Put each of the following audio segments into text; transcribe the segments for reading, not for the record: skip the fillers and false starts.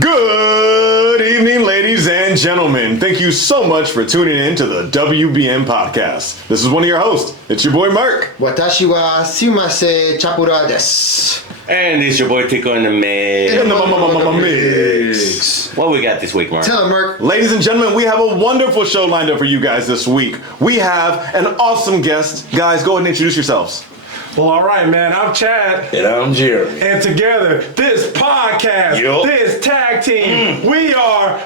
Good evening, ladies and gentlemen. Thank you so much for tuning in to the WBM podcast. This is one of your hosts. It's your boy Merk. Watashi wa sumase chapura desu. And it's your boy Tico in the mix. In the mix. What we got this week, Mark? Tell him, Merk. Ladies and gentlemen, we have a wonderful show lined up for you guys this week. We have an awesome guest. Guys, go ahead and introduce yourselves. Well, all right, man. I'm Chad. And I'm Jeremy. And together, this podcast, this tag team, we are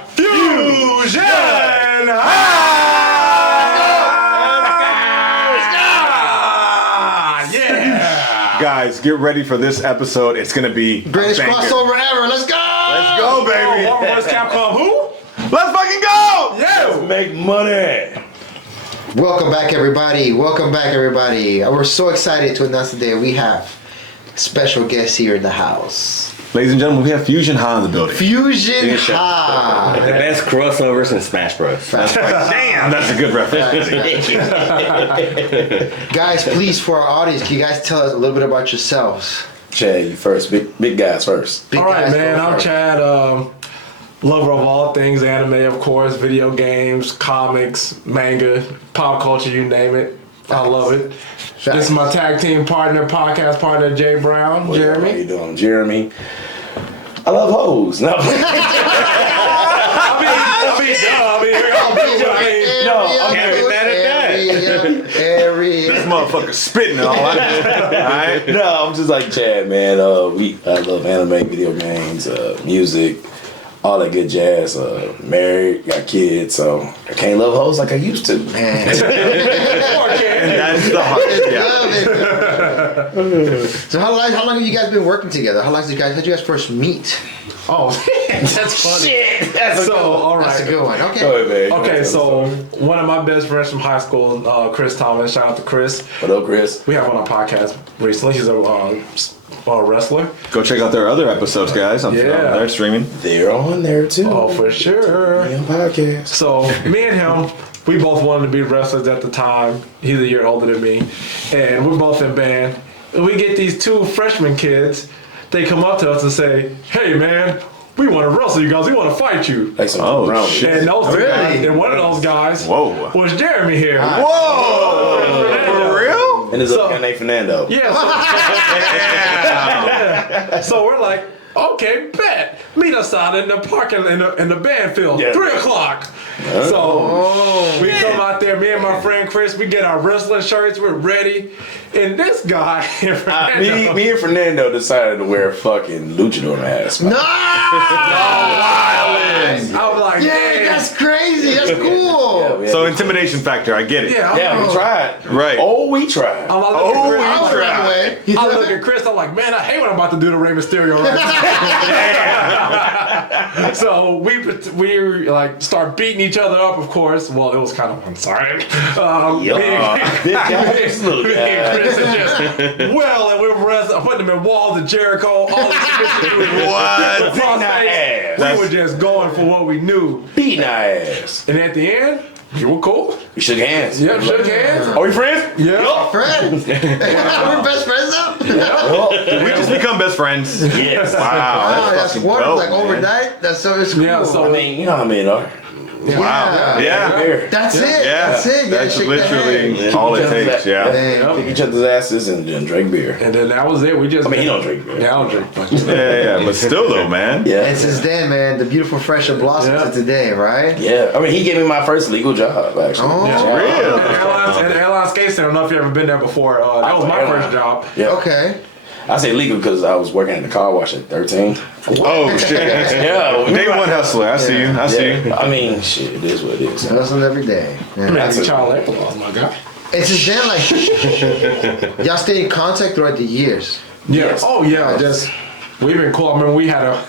FusionHaa! Yeah! Guys, get ready for this episode. It's going to be Greatest crossover ever. Let's go! Let's go, baby. Marvel vs. Capcom who? Let's fucking go! Yeah! Make money. Welcome back, everybody. We're so excited to announce today we have special guests here in the house. Ladies and gentlemen, we have FusionHaa in the building. FusionHaa. The best crossovers in Smash Bros. Damn, that's a good reference. Guys, please, for our audience, can you guys tell us a little bit about yourselves? Chad, you first. Big guys first. Big All right, guys, man. go I'm first. Chad. Lover of all things anime, of course, video games, comics, manga, pop culture, you name it. I love it. This is my tag team partner, podcast partner, Jay Brown, How you Jeremy. doing, Jeremy? I love hoes. No. Can't be mad at This motherfucker spitting all I know. Alright? No, I'm just like Chad, man. I love anime, video games, music, all that good jazz. Married, got kids, so I can't love hoes like I used to. Man. And that's the heart. Yeah. Love it. So how long have you guys been working together? How did you guys first meet? Oh, that's funny. So, all right. That's a good one. Okay. Go ahead, man. Okay, so one of my best friends from high school, Chris Thomas. Shout out to Chris. What up, Chris? We have him on our podcast recently. He's a wrestler. Go check out their other episodes, guys. Yeah. They're streaming. They're on there too. Oh, for sure. Damn podcast. So me and him, we both wanted to be wrestlers at the time. He's a year older than me, and we're both in band. And we get these two freshman kids. They come up to us and say, "Hey, man, we want to wrestle you guys. We want to fight you." Like some Oh, brown shit. And those two Really? guys, and one of those guys Whoa. was Jeremy here. Whoa! For real? And his other guy named Fernando. Yeah. So we're like, okay, bet. Meet us out in the parking in the band field. Yeah. 3:00. So we come out there, me and my friend Chris, we get our wrestling shirts, we're ready. And this guy, Me and Fernando decided to wear a fucking luchador mask. No! I was like, Yeah, man. that's crazy. That's cool. Yeah, So intimidation factor, I get it. Yeah, yeah, we tried. Right. Oh, we tried. I look at Chris, I would run away. I look at Chris, I'm like, man, I hate when I'm about to do the Rey Mysterio right now. So we like start beating each other up, of course. Well, it was kind of one-sided. This little Me guy. and Chris are just and we're putting them in walls of Jericho. All this shit. What? Beating our ass. We were just going for what we knew. Beating our ass. And at the end, you were cool. We shook hands. Yeah, shook hands. Are we friends? Yeah. Friends. We're best friends now. Did we just become best friends? Yes. Wow, Wow, that's that's fucking what, dope, like man. overnight. That's so it's cool. Yeah, so- I mean, you know how men are. Wow. Yeah. Here. That's it. Yeah. That's it. You gotta That's shake literally the hand. all it takes. Yeah. Man. Kick each other's asses and drink beer. And then that was it. We just. I mean, he don't drink beer. Yeah, I don't drink. But Yeah. But still, though, man. Yeah. And since then, man, the beautiful friendship blossomed Yeah. to today, right? Yeah. I mean, he gave me my first legal job, actually. Oh. Yeah. Real. At the Airline Skate Center. I don't know if you've ever been there before. That was my first job. Yeah. Okay. I say legal because I was working at the car wash at 13. Oh, shit. Yeah. Day one hustler. I see you. I see you. Yeah. I mean, shit, it is what it is. Hustling every day. Yeah. That's a child labor laws, my guy. And since then, like, y'all stay in contact throughout the years. Yeah. Yes. Oh yeah. Just we've been cool. I remember we had a.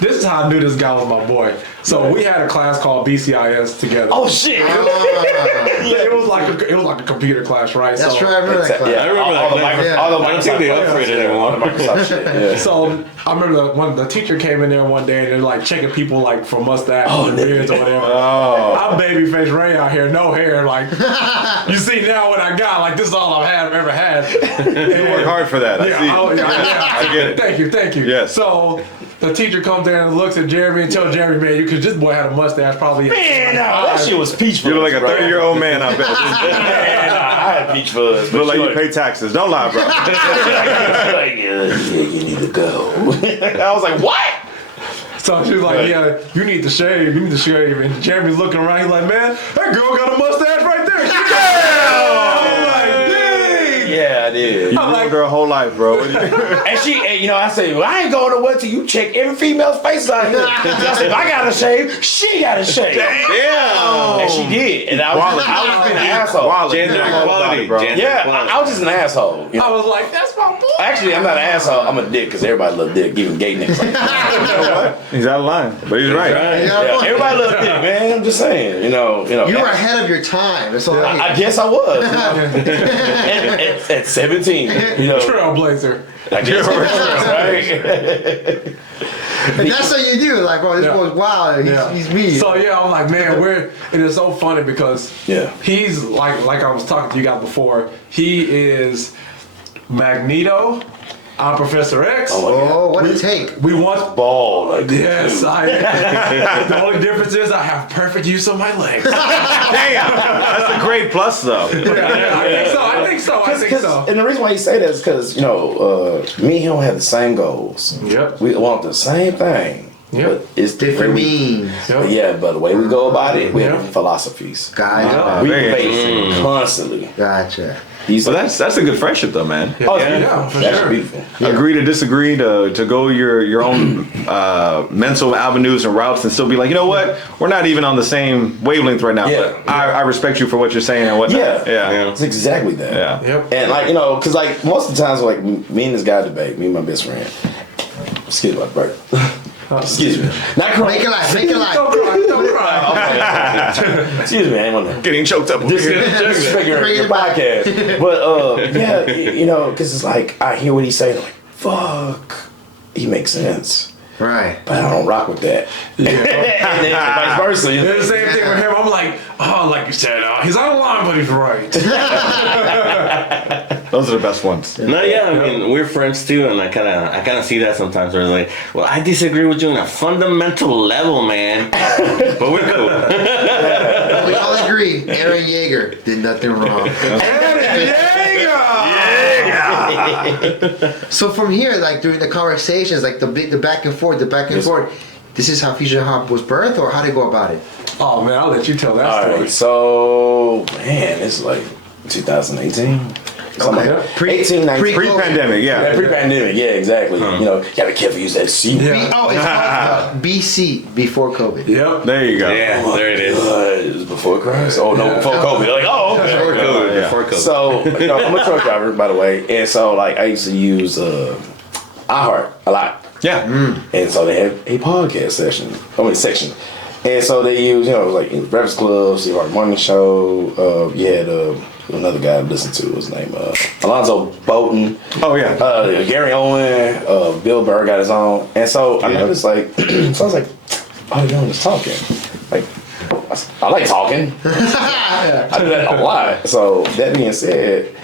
This is how I knew this guy was my boy. So we had a class called BCIS together. Oh, shit. Ah, It was like a computer class, right? that's so, right. I remember that class. Yeah, I remember that class. Yeah. all the I don't think they Microsoft upgraded it all the anymore. Microsoft shit. Yeah. So I remember when the teacher came in there one day and they're like checking people like for mustaches and beards or whatever. Oh. I'm babyface Ray out here, no hair. Like you see now what I got. Like this is all I've ever had. You work hard for that. I see. Yeah, I get it. Thank you. Yes. So the teacher comes there and looks at Jeremy and tells Jeremy, man, because this boy had a mustache probably. Man, that shit was peach fuzz. You look like a bro. 30-year-old man, I bet. Man, I had peach fuzz. Look like you pay taxes. Don't lie, bro. Like, yeah, you need to go. I was like, what? So she was like, yeah, you need to shave. You need to shave. And Jeremy's looking around. He's like, man, that girl got a mustache right there. I'm like, dang. Yeah, I did. You ruined her whole life, bro. And you know, I said, well, I ain't going to what till you check every female's face out here. I said, if I got to shave, she got to shave. Damn. And she did. And I was just an asshole. Gender equality, bro. Yeah, I was just an asshole. You know? I was like, that's my boy. Actually, I'm not an asshole. I'm a dick because everybody love dick, even gay niggas. Like, you know what? He's out of line, but he's right. Yeah, everybody loves dick, man. I'm just saying, you know. You were ahead of your time. That's all I guess I was. You know? at 17, you know. Trailblazer. I guess right. And that's what you do. Like, oh, this boy's wild. He's me. So yeah, I'm like, man, it is so funny because he's like I was talking to you guys before. He is Magneto. I'm Professor X. Oh, what a take. We want ball. Like, yes, the only difference is I have perfect use of my legs. Damn, that's a great plus, though. I think so. And the reason why you say that is because, you know, me and him have the same goals. Yep. We want the same thing. Yep. But it's Different means. Yep. Yeah, but the way we go about it, we have different philosophies. Gotcha. We very debate constantly. Gotcha. Well, that's a good friendship, though, man. Oh, it's Yeah, beautiful. for That's sure. beautiful. Agree to disagree, to go your own mental avenues and routes, and still be like, you know what? We're not even on the same wavelength right now. Yeah. But I respect you for what you're saying and whatnot. Yeah. It's exactly that. Yeah. Yep. And like, you know, because like most of the times, like me and this guy debate, me and my best friend. Excuse me, bro. Excuse me. Not crying. Make it live. Make it live. Don't cry. Excuse me, I ain't want to. Getting choked up. Just figure Bring the it back. podcast. But yeah, you know, because it's like I hear what he's saying, I'm like, fuck, he makes sense. Right. But I don't rock with that. Yeah. And then vice versa. You It's know? the same thing with him. I'm like, like you said, he's out of line, but he's right. Those are the best ones. No, yeah, I mean, we're friends too, and I kind of see that sometimes. Where like, well, I disagree with you on a fundamental level, man, but we're cool. We all agree. Aaron Yeager did nothing wrong. So from here, like during the conversations, like the back and forth, this is how FusionHaa was birthed, or how to go about it? Oh man, I'll let you tell that All story. right, so man, it's like 2018. Okay. 18, 19. Pre-pandemic, Yeah, pre-pandemic, yeah, exactly. You know, you gotta be careful use that C. Yeah. It's called BC, before COVID. Yep. There you go. Yeah, there it is. It was before Christ. Oh no, before COVID. Like, oh, okay. Before COVID. Yeah. Before COVID. So, you know, I'm a truck driver, by the way, and so like I used to use iHeart a lot, Yeah. and so they have a podcast section, and so they use, you know, like Breakfast Club, C-Hart Morning Show. You had another guy I listened to, his name Alonzo Bolton. Oh, yeah. Gary Owen, Bill Burr got his own, and so I noticed like, so I was like, oh, you know, just talking, like. I like talking. I do that a lot. So that being said,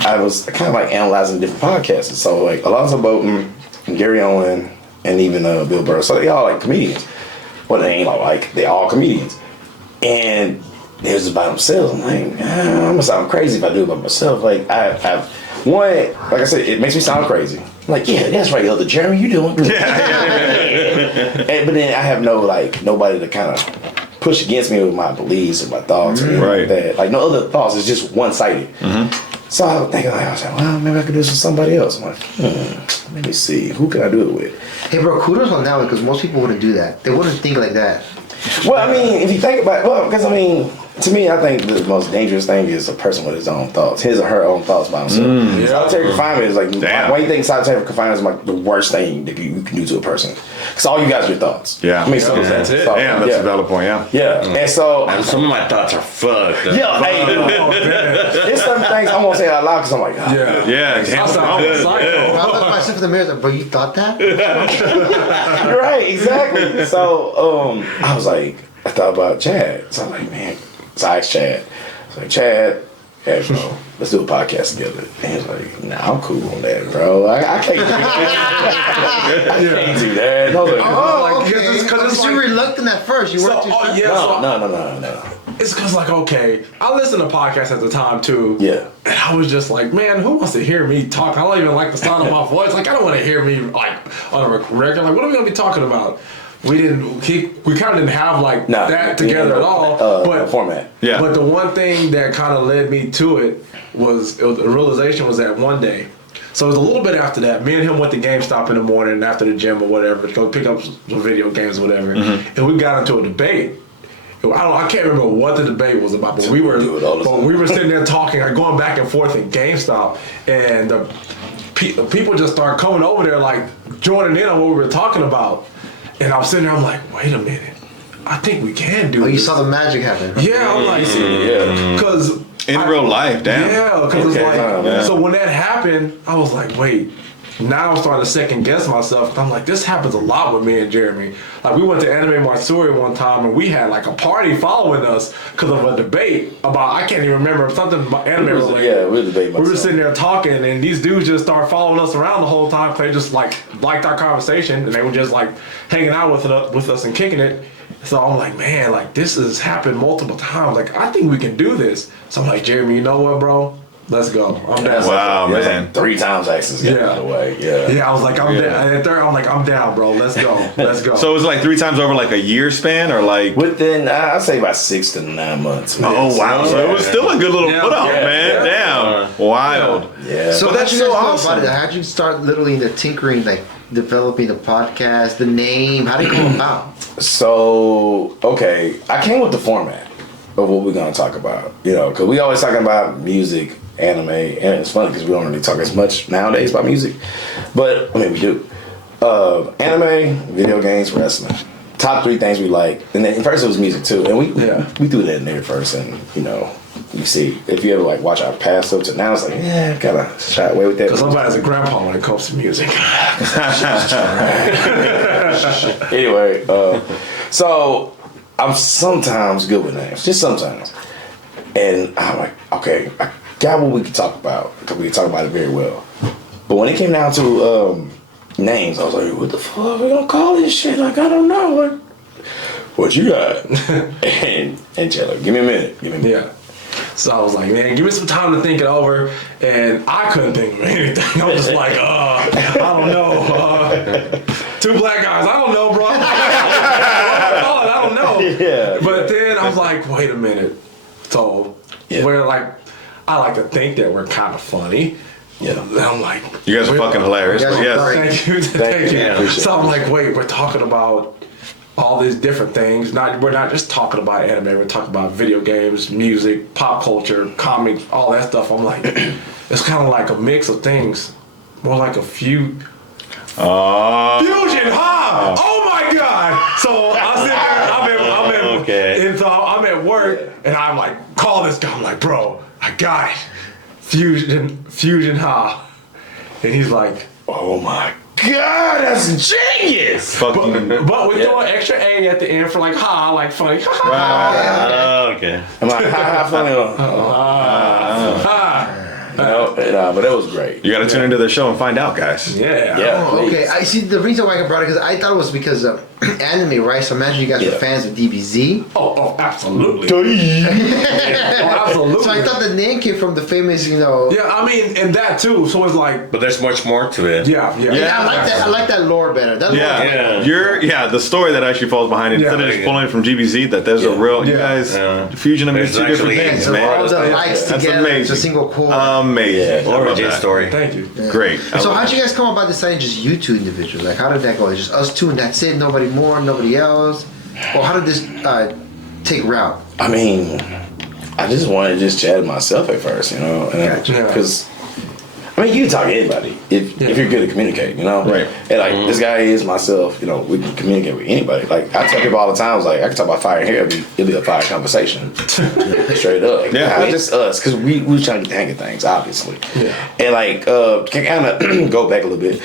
I was kind of like analyzing different podcasts. So like Alonzo Bolton, Gary Owen, and even Bill Burr. So they all like comedians. Well, they ain't all like, they all comedians. And they was by themselves. I'm like, I'm gonna sound crazy if I do it by myself. Like I have one, like I said, it makes me sound crazy. I'm like, yeah, that's right, other Jeremy, you doing good. But then I have nobody to kind of push against me with my beliefs and my thoughts and anything like that. Like no other thoughts, it's just one-sided. So I was thinking, I was like, well, maybe I could do this with somebody else. I'm like, let me see, who can I do it with? Hey bro, kudos on that one, because most people wouldn't do that. They wouldn't think like that. Well, I mean, if you think about it, because I mean, to me, I think the most dangerous thing is a person with his own thoughts, his or her own thoughts by himself. Solitary confinement is like, why do you think solitary confinement is like the worst thing that you can do to a person? Because all you got is your thoughts. Yeah. I mean, so That's it. So, Damn, that's a valid point, yeah. Yeah, and so And some of my thoughts are fucked. yeah, hey, Oh, man. there's some things I won't say out loud because I'm like, Yeah. Yeah. I Damn. sound Oh, psycho. I look myself in the mirror, like, bro, you thought that? you're right, exactly. So I was like, I thought about Chad. So I'm like, man. So I asked Chad. I was like, Chad, hey, bro, let's do a podcast together. And he's like, nah, I'm cool on that, bro. I can't do that. I can't do that. And I was like, oh, it's you were like, reluctant at first. You weren't too sure. No. it's because like, okay, I listened to podcasts at the time too. Yeah. And I was just like, man, who wants to hear me talk? I don't even like the sound of my voice. Like, I don't want to hear me like on a record. Like, what are we gonna be talking about? We kind of didn't have like that together at all. But format. Yeah. But the one thing that kind of led me to it was the realization was that one day. So it was a little bit after that. Me and him went to GameStop in the morning after the gym or whatever to go pick up some video games or whatever, and we got into a debate. I can't remember what the debate was about, but we were sitting there talking, like going back and forth at GameStop, and the people just started coming over there, like joining in on what we were talking about. And I'm sitting there, I'm like, wait a minute, I think we can do this. Oh, you saw the magic happen. Yeah, I'm like, because In real life, damn. yeah, because it's like, Yeah. so when that happened, I was like, wait. Now I'm starting to second guess myself. I'm like, this happens a lot with me and Jeremy. Like, we went to Anime Matsuri one time and we had like a party following us because of a debate about, I can't even remember, something about anime related. Yeah, we were debating. We were sitting there talking and these dudes just started following us around the whole time. They just like liked our conversation and they were just like hanging out with us and kicking it. So I'm like, man, like this has happened multiple times. Like, I think we can do this. So I'm like, Jeremy, you know what, bro? Let's go. I'm down. Wow, That's man. like 3 times access, by the way. Yeah. Yeah, I was like, I'm down. And at third, I'm like, I'm down, bro. Let's go. Let's go. So it was like 3 times over like a year span, or like? Within, I'd say about 6 to 9 months. Man. Oh wow! So it was still a good little put out, man. Yeah. Damn, wild. Yeah. So But how'd that's you so guys go awesome. about it? How'd you start literally the tinkering, like developing the podcast, the name? How did it come about? So, okay, I came with the format of what we're going to talk about, because we always talking about music, anime, and it's funny because we don't really talk as much nowadays about music, but, I mean, we do. Anime, video games, wrestling. Top 3 things we like. And then first it was music, too, and we threw that in there first, and, you see, if you ever, like, watch our past up to now, it's like, yeah, kind of shy away with that. Because somebody's a grandpa when it comes to music. Anyway, so I'm sometimes good with names, just sometimes. And I'm like, okay, I got what we could talk about, because we could talk about it very well. But when it came down to names, I was like, what the fuck are we gonna call this shit? Like, I don't know. What you got? and Taylor, give me a minute. Yeah. So I was like, man, give me some time to think it over. And I couldn't think of anything. I was just like, I don't know. 2 black guys, I don't know, bro. I don't know. Yeah. But then I was like, wait a minute. So we're like, I like to think that we're kind of funny. Yeah. And I'm like, You guys are fucking hilarious. You guys But are yes. great. Thank you. Yeah. So I'm like, wait, we're talking about all these different things. We're not just talking about anime. We're talking about video games, music, pop culture, comics, all that stuff. I'm like, it's kind of like a mix of things, more like a few. FusionHaa! Oh my God! So I sit there. Okay. And so I'm at work, and I'm like, call this guy. I'm like, bro, I got it. FusionHaa. And he's like, Oh my God, that's genius! Fucking. but we throw an extra A at the end for like ha, like funny. Okay. I'm like, how funny. But that was great. You got to tune into the show and find out, guys. Yeah. Yeah. Oh, okay. I see. The reason why I brought it because I thought it was because of anime, right? So imagine you guys were fans of DBZ. Oh, absolutely. Oh, absolutely. So I thought the name came from the famous, Yeah, I mean, and that too. So it's like, But there's much more to it. yeah. Yeah, I like that. I like that lore better. That lore Yeah. The story that actually falls behind it, instead of just pulling it from GBZ, that there's a real, you guys, fusion them into There's 2 different actually- things, So man. all the likes That's together, amazing. it's a single core. Amazing. I love Origin that. story. Thank you. Great. I So love how'd that. you guys come about deciding just you 2 individuals? Like, how did that go? It's just us 2 and that's it? Nobody more, nobody else? Or how did this take route? I mean, I just wanted to just chat with myself at first, Gotcha. because I mean, you can talk to anybody if you're good at communicating, Right. And like this guy is myself, we can communicate with anybody. Like I tell people all the time, like I can talk about fire and hair, it'll be a fire conversation, straight up. Yeah. Not just us, because we trying to get the hang of things, obviously. Yeah. And like, can kind of go back a little bit.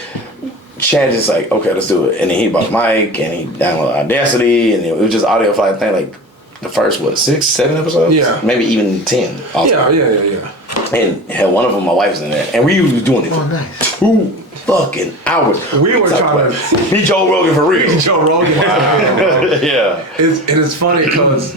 Chad just like, okay, let's do it. And then he bought a mic and he downloaded Audacity, and it was just audio file thing. Like the first 6, 7 episodes, maybe even 10. Also. Yeah. And hell, one of them, my wife's in there, and we was doing it Oh, nice. for fucking hours. We were trying to be Joe Rogan for real. Joe Rogan. Yeah. It's funny because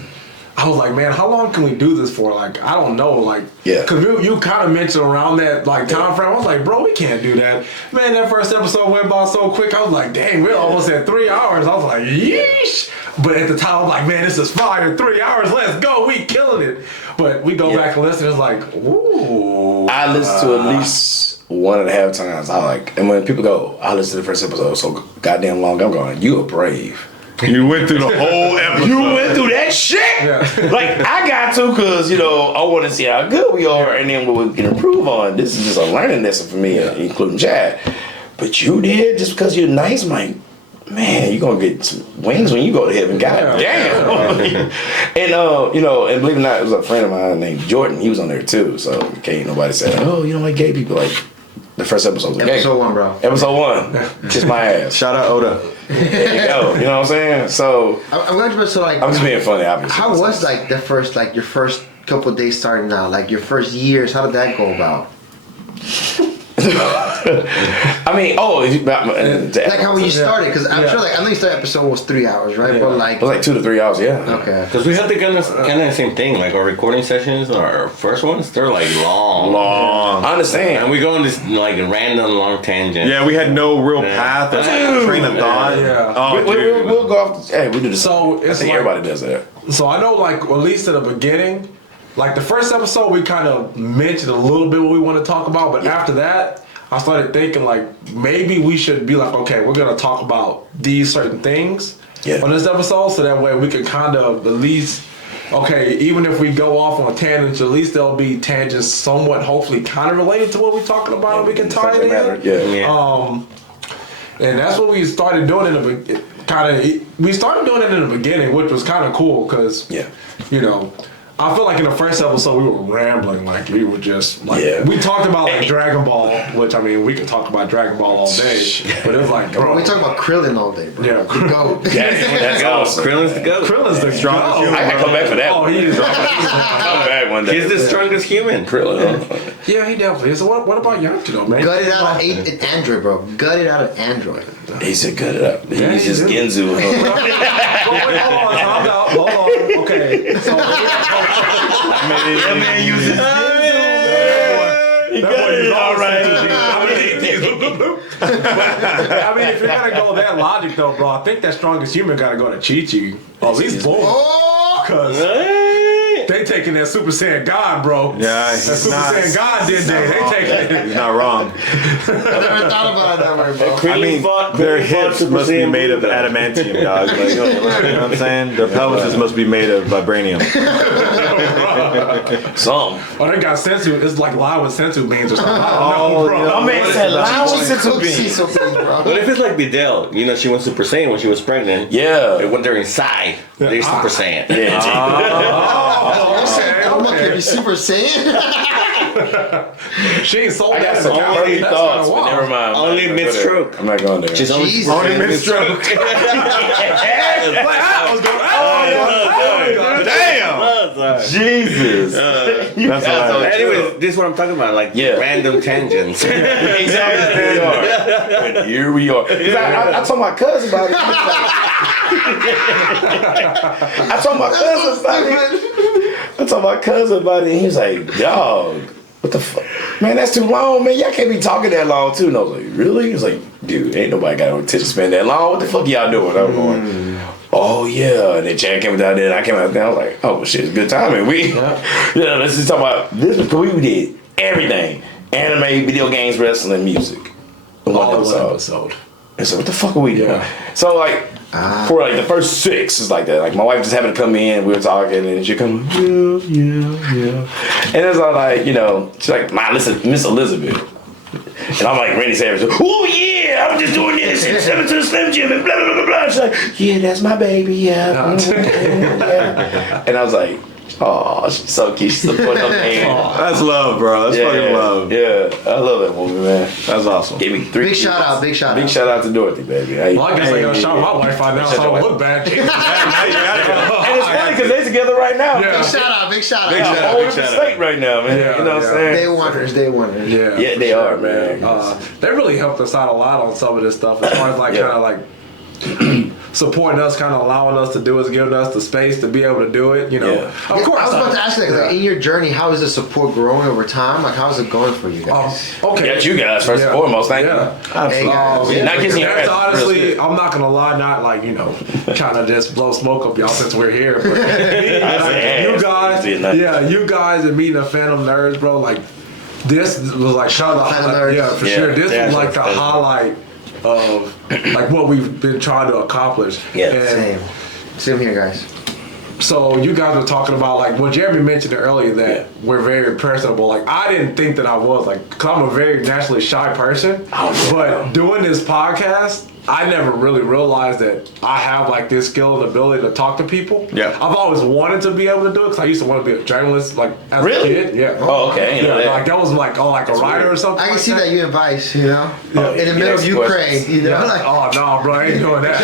I was like, man, how long can we do this for? Like, I don't know. Like, Yeah. Because you kind of mentioned around that like time frame. I was like, bro, we can't do that. Man, that first episode went by so quick. I was like, dang, we're almost at 3 hours. I was like, yeesh. But at the time, I was like, man, this is fire. 3 hours, let's go. We killing it. But we go back and listen. It's like, ooh. I listen to at least 1.5 times. And when people go, I listen to the first episode so goddamn long, I'm going, you are brave. You went through the whole episode. You went through that shit. Yeah. Like I got to, cause I want to see how good we are, and then what we can improve on. This is just a learning lesson for me, including Chad. But you did just because you're nice, Mike. Man, you're gonna get some wings when you go to heaven. God damn. And and believe it or not, it was a friend of mine named Jordan. He was on there too. So can't nobody say, oh, you don't like gay people. Like the first episode was gay. Episode 1, bro. Episode 1. Kiss my ass. Shout out Oda. There you go. You know what I'm saying? So I'm glad you so like. I'm just being funny, obviously. How was like your first couple of days starting out? Like your first years, how did that go about? I mean, Like how when you started, because I'm sure like I know you started episode was 3 hours, right? But like it was like 2 to 3 hours, yeah. okay. Because we had the kind of the same thing. Like our recording sessions, our first ones, they're like long. I understand. And we go on this like random long tangent. Yeah, we had no real path or train of thought. Yeah. Oh, dude. We'll go off. Hey, we do this. So I it's think like, everybody does that. So I know, like, at least in the beginning, like the first episode, we kind of mentioned a little bit what we want to talk about, but after that, I started thinking, like, maybe we should be like, okay, we're going to talk about these certain things on this episode, so that way we can kind of at least, okay, even if we go off on tangents, at least there'll be tangents somewhat, hopefully, kind of related to what we're talking about, and we can tie it in. Yeah. And that's what we started doing in the we started doing it in the beginning, which was kind of cool because, I feel like in the first episode we were rambling, like we were just like we talked about like Dragonball, which I mean we could talk about Dragonball all day, but it was like bro, we talk about Krillin all day, bro. Yeah, The GOAT. That's awesome. Krillin's the goat. Krillin's the Strongest GOAT. human. I gotta come back for that. Oh, he is. Come back one day. He's the strongest human. Krillin. Yeah, he definitely is. So what about Yankee though, man? Gutted out of Android, bro. Gutted out of Android. He said, "Cut it up." Yeah, He's he just did. Genzu. Hold on. Okay, so That man uses he got it all right. I mean, if you're gonna go that logic though, bro, I think that strongest human gotta go to Chi-Chi. Or at least both. Oh! Because they taking that Super Saiyan God, bro. Yeah, that he's Super not- Saiyan God did they? They taking it. He's not wrong. I never thought about it that way, bro. I mean, their hips must be made of adamantium, dog. Like, you know what I'm saying? Their pelvises must be made of vibranium. some. Oh, they got sensu. It's like live with sensu beans or something. I don't know, bro. My man said, "Lie with Chi-Chi sensu cooks beans." Cecil beans, bro. But if it's like Videl, she went Super Saiyan when she was pregnant. Yeah. When they're inside, they're Super Saiyan. I'm looking at you, Super Saiyan. She ain't sold I got that. some That's early kinda thoughts, but wild. never mind. Only mid-stroke. I'm not going there. She's only Jesus. Only mid-stroke. Damn. Jesus. That's hilarious. Anyways, this is what I'm talking about, like random tangents. Exactly. Here we are. And here we are. 'Cause I told my cousin about it. I told my cousin about it. And he was like, "Dog, what the fuck? Man, that's too long, man. Y'all can't be talking that long, too." And I was like, "Really?" He was like, "Dude, ain't nobody got no attention span that long. What the fuck y'all doing?" I was going, "Oh, yeah." And then Chad came down there, and I came out there. I was like, "Oh, shit, it's good timing." Let's just talk about this because we did everything. Anime, video games, wrestling, music. All in one episode. And so what the fuck are we doing? Yeah. So like for like the first 6 is like that. Like my wife just happened to come in, we were talking, and she come, yeah. And it's all like, she's like, listen, Miss Elizabeth. And I'm like Randy Savage, "Oh yeah, I was just doing this and stepping to the Slim Jim and blah blah blah blah." She's like, "Yeah, that's my baby, yeah." And I was like, Oh, she's so cute. She's supporting her man. That's love, bro. That's fucking love. Yeah, I love that movie, man. That's awesome. Give me 3 Big shout out. Big shout out to Dorothy, baby. Hey, Well, I guess I gotta shout my wife right now, so I don't look bad. and it's funny because they're together right now. Yeah. Big shout out. Big shout out. Big shout out. Whole different state right now, man. Yeah, you know what I'm yeah. saying? Day wonders. Day wonders. Yeah, Yeah, for they sure, are, man. They really helped us out a lot on some of this stuff, as far as like Yeah. kind of like supporting us, kind of allowing us to do it, giving us the space to be able to do it. You know, Yeah. of course. I was about to ask you, like, Yeah. in your journey, how is the support growing over time? Like, how's it going for you guys? Okay. Got you guys first and foremost. Thank you. Hey, guys. Not kissing your That's ass. honestly, I'm not gonna lie, not like, you know, trying to just blow smoke up y'all since we're here. But you guys, you guys and meeting the Phantom Nerds, bro, like this was like Shout out to Phantom Nerds. yeah, for Yeah, sure. This yeah, was like the that's highlight of like what we've been trying to accomplish. Yeah. And Same here, guys. so you guys were talking about like when Jeremy mentioned it earlier that Yeah. we're very personable. Like I didn't think that I was like, cause I'm a very naturally shy person. Oh, yeah. But doing this podcast, I never really realized that I have like this skill and ability to talk to people. Yeah. I've always wanted to be able to do it because I used to want to be a journalist like as Really? a kid. Yeah. Oh, okay. You know Yeah, that. like that was like like a writer or something. I can like see that you in Vice, you know? Oh, In the yeah, middle of ask Ukraine, questions. you know? Yeah. Like, Oh no, bro, I ain't doing that.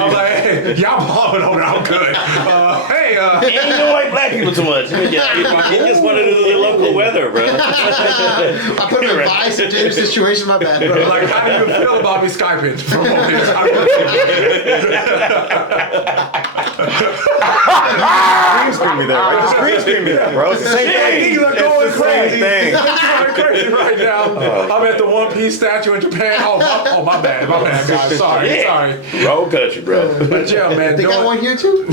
I'm like, hey, y'all bombing over there. I'm good. Hey, And you don't like black people too much. You just want to do the local weather, bro. I put him in Vice and James' situation, my bad, bro. like, how do you feel about me Skyping from over here? Green screen me there, right? Just green screen me there, bro. It's the same thing. Things are It's going the same crazy. thing. It's going crazy right now. I'm at the One Piece statue in Japan. Oh, my bad, guys. Sorry. Roll country, bro. But yeah, man. They got one here, too?